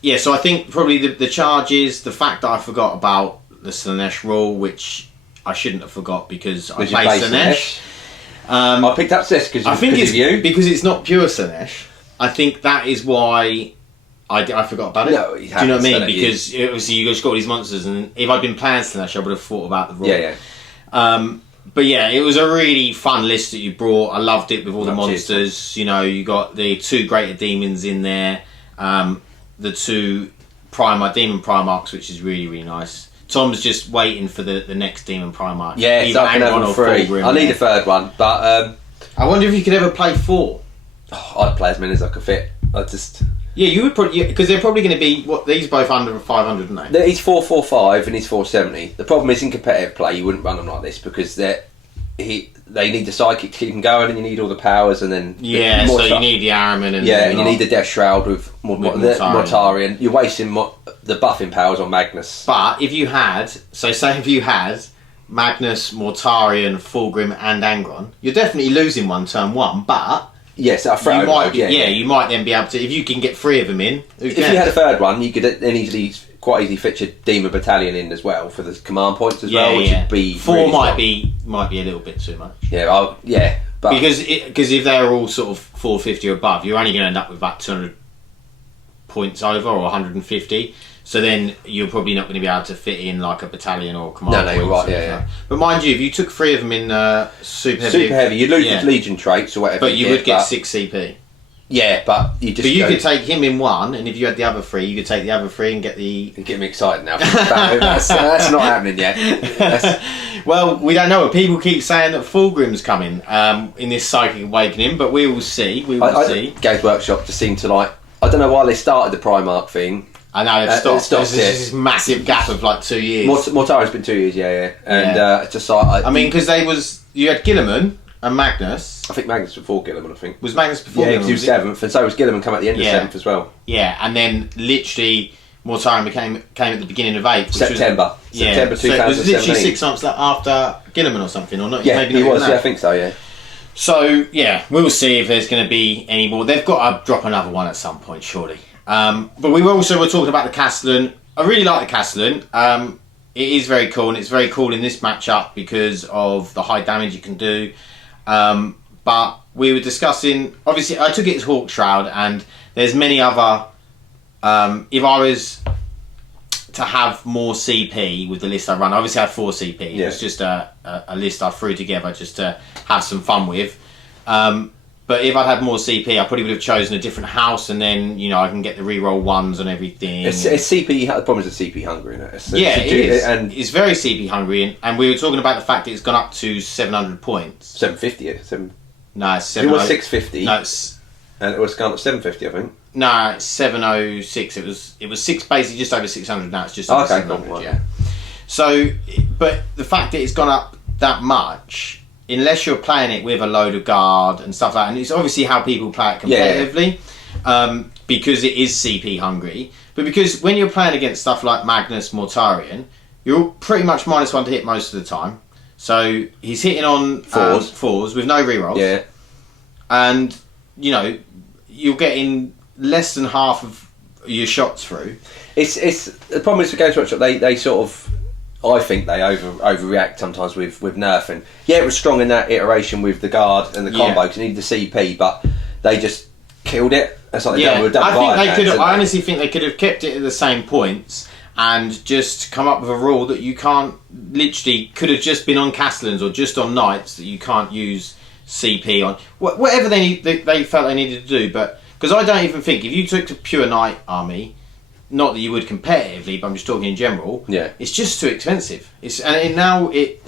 yeah, so I think probably the charges, the fact that I forgot about the Slanesh rule, which I shouldn't have forgot because I played Slanesh. I picked up this because I think it's of you. because it's not pure Slanesh. I think that is why I forgot about it. No, do you know what I mean? Because obviously you just got all these monsters, and if I'd been playing Slanesh, I would have thought about the rule. Yeah. But yeah, it was a really fun list that you brought. I loved it with all the monsters. You know, you got the 2 greater demons in there, the 2 demon Primarchs, which is really, really nice. Tom's just waiting for the next demon Primarch. Yeah, so I can have all 3. I need a 3rd one, but I wonder if you could ever play 4. I'd play as many as I could fit. Yeah, you would probably, because they're probably going to be these both under 500, aren't they? He's 445 and he's 470. The problem is in competitive play you wouldn't run them like this because they need the psychic to keep them going, and you need all the powers, and then you need the Araman and and you need the Death Shroud with Mortarion. You're wasting the buffing powers on Magnus. But if you had, say if you had Magnus, Mortarion, Fulgrim, and Angron, you're definitely losing one turn 1, but. Yes, you might then be able to, if you can get 3 of them in. If you had a 3rd one, you could then quite easily fit your Demon Battalion in as well for the command points as well, which would be 4 really might be a little bit too much. But because if they're all sort of 450 or above, you're only going to end up with about 200 points over or 150. So then you're probably not going to be able to fit in like a battalion or command. No, you're right. Yeah. But mind you, if you took 3 of them in super heavy, you'd lose the Legion traits or whatever. But you would get 6 CP. Yeah, but you just. But you could take him in 1, and if you had the other 3, you could take the other 3 and get the. You're getting me excited now. That's not happening yet. Well, we don't know. People keep saying that Fulgrim's coming in this Psychic Awakening, but we will see. See. Games Workshop just seemed to like. I don't know why they started the Primarch thing. I know they've stopped. There's this massive gap of like 2 years. Mortarion's been 2 years, and just like I mean, because you had Gilliman and Magnus. I think Magnus before Gilliman. I think was Magnus before. Yeah, because he was 7th, and so was Gilliman. Come at the end of 7th as well. Yeah, and then literally Mortarion came at the beginning of 8th, September 2017. So it was literally 6 months after Gilliman or something, or not? Yeah, maybe he was. That. Yeah, I think so. Yeah. So yeah, we'll see if there's going to be any more. They've got to drop another one at some point, surely. But we were talking about the Castellan. I really like the Castellan. It is very cool, and it's very cool in this matchup because of the high damage it can do. But we were discussing, obviously I took it as Hawk Shroud, and there's many other, if I was to have more CP with the list I run, obviously I had 4 CP, it was just a list I threw together just to have some fun with. But But if I'd had more CP, I probably would have chosen a different house, and then I can get the reroll ones and everything. It's CP. The problem is it's CP hungry, isn't it? It is, and it's very CP hungry. And we were talking about the fact that it's gone up to 700 points. 750. No, it's it was 650. No, and it was gone up to 750, I think. No, it's 706. It was basically just over 600. Now it's just over 700. Cool. Yeah. So, but the fact that it's gone up that much, unless you're playing it with a load of guard and stuff like that, and it's obviously how people play it competitively, because it is CP hungry, but because when you're playing against stuff like Magnus Mortarion, you're pretty much -1 to hit most of the time. So he's hitting on fours with no rerolls. Yeah. And, you're getting less than half of your shots through. It's the problem is with Games Workshop, they sort of, I think they overreact sometimes with nerfing. Yeah, it was strong in that iteration with the guard and the combo because you need the CP, but they just killed it. That's like I honestly think they could have kept it at the same points and just come up with a rule that you can't, literally could have just been on Castellans or just on Knights, that you can't use CP on whatever they felt they needed to do. But because I don't even think if you took a pure Knight army, not that you would competitively, but I'm just talking in general. Yeah, it's just too expensive. Now it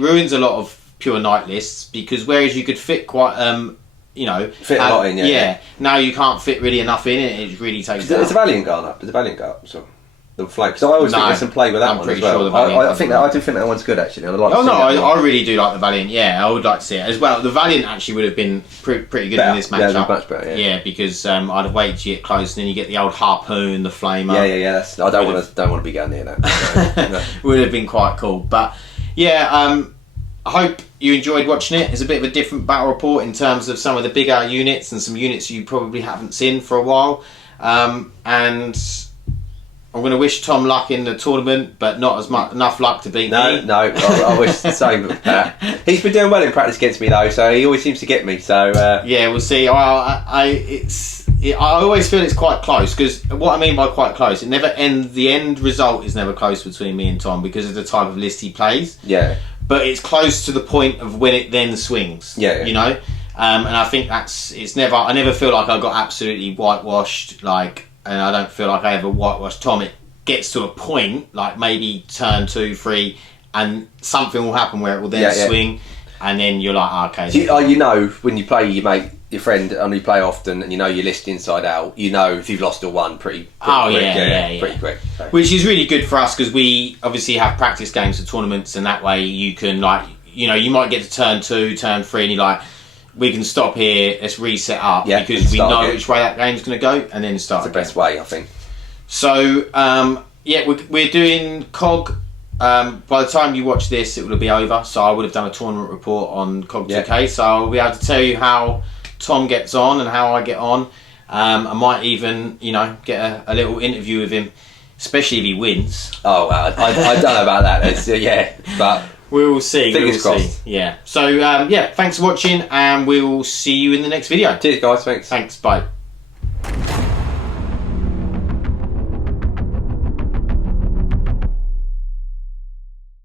ruins a lot of pure Knight lists, because whereas you could fit quite fit a lot in. Yeah. Now you can't fit really enough in it. It really takes. It's a Valiant gone up. Does the Valiant go up? So the flank. Because I always think there's some play with that one as well. Sure I do think that one's good actually. I really do like the Valiant. Yeah, I would like to see it as well. The Valiant actually would have been pretty good in this matchup. Yeah, much better. Yeah, because I'd have waited to get close, and then you get the old harpoon, the flamer. Yeah. I don't want to be going near that. No. Would have been quite cool. But yeah, I hope you enjoyed watching it. It's a bit of a different battle report in terms of some of the bigger units and some units you probably haven't seen for a while. And I'm going to wish Tom luck in the tournament, but not enough luck to beat me. No, I wish the same with that. He's been doing well in practice against me though, so he always seems to get me. So yeah, we'll see. I always feel it's quite close, because what I mean by quite close, the end result is never close between me and Tom because of the type of list he plays. Yeah. But it's close to the point of when it then swings. Yeah. And I think I never feel like I got absolutely whitewashed, and I don't feel like I ever whitewashed Tom. It gets to a point, like maybe turn 2, 3, and something will happen where it will then swing, and then you're like, okay. When you play your friend and you play often, and your list inside out, if you've lost or won pretty quick. Pretty quick. So. Which is really good for us, because we obviously have practice games for tournaments, and that way you can you might get to turn 2, turn 3, and you're like, we can stop here, let's reset up, because we know which way that game's going to go, and then start. That's the best way, I think. So, we're doing COG. By the time you watch this, it will be over, so I would have done a tournament report on COG 2K, so I'll be able to tell you how Tom gets on and how I get on. I might even, get a little interview with him, especially if he wins. Oh, well, I don't know about that. But... We'll see. Fingers crossed. Yeah. So, thanks for watching, and we'll see you in the next video. Cheers, guys. Thanks. Thanks. Bye.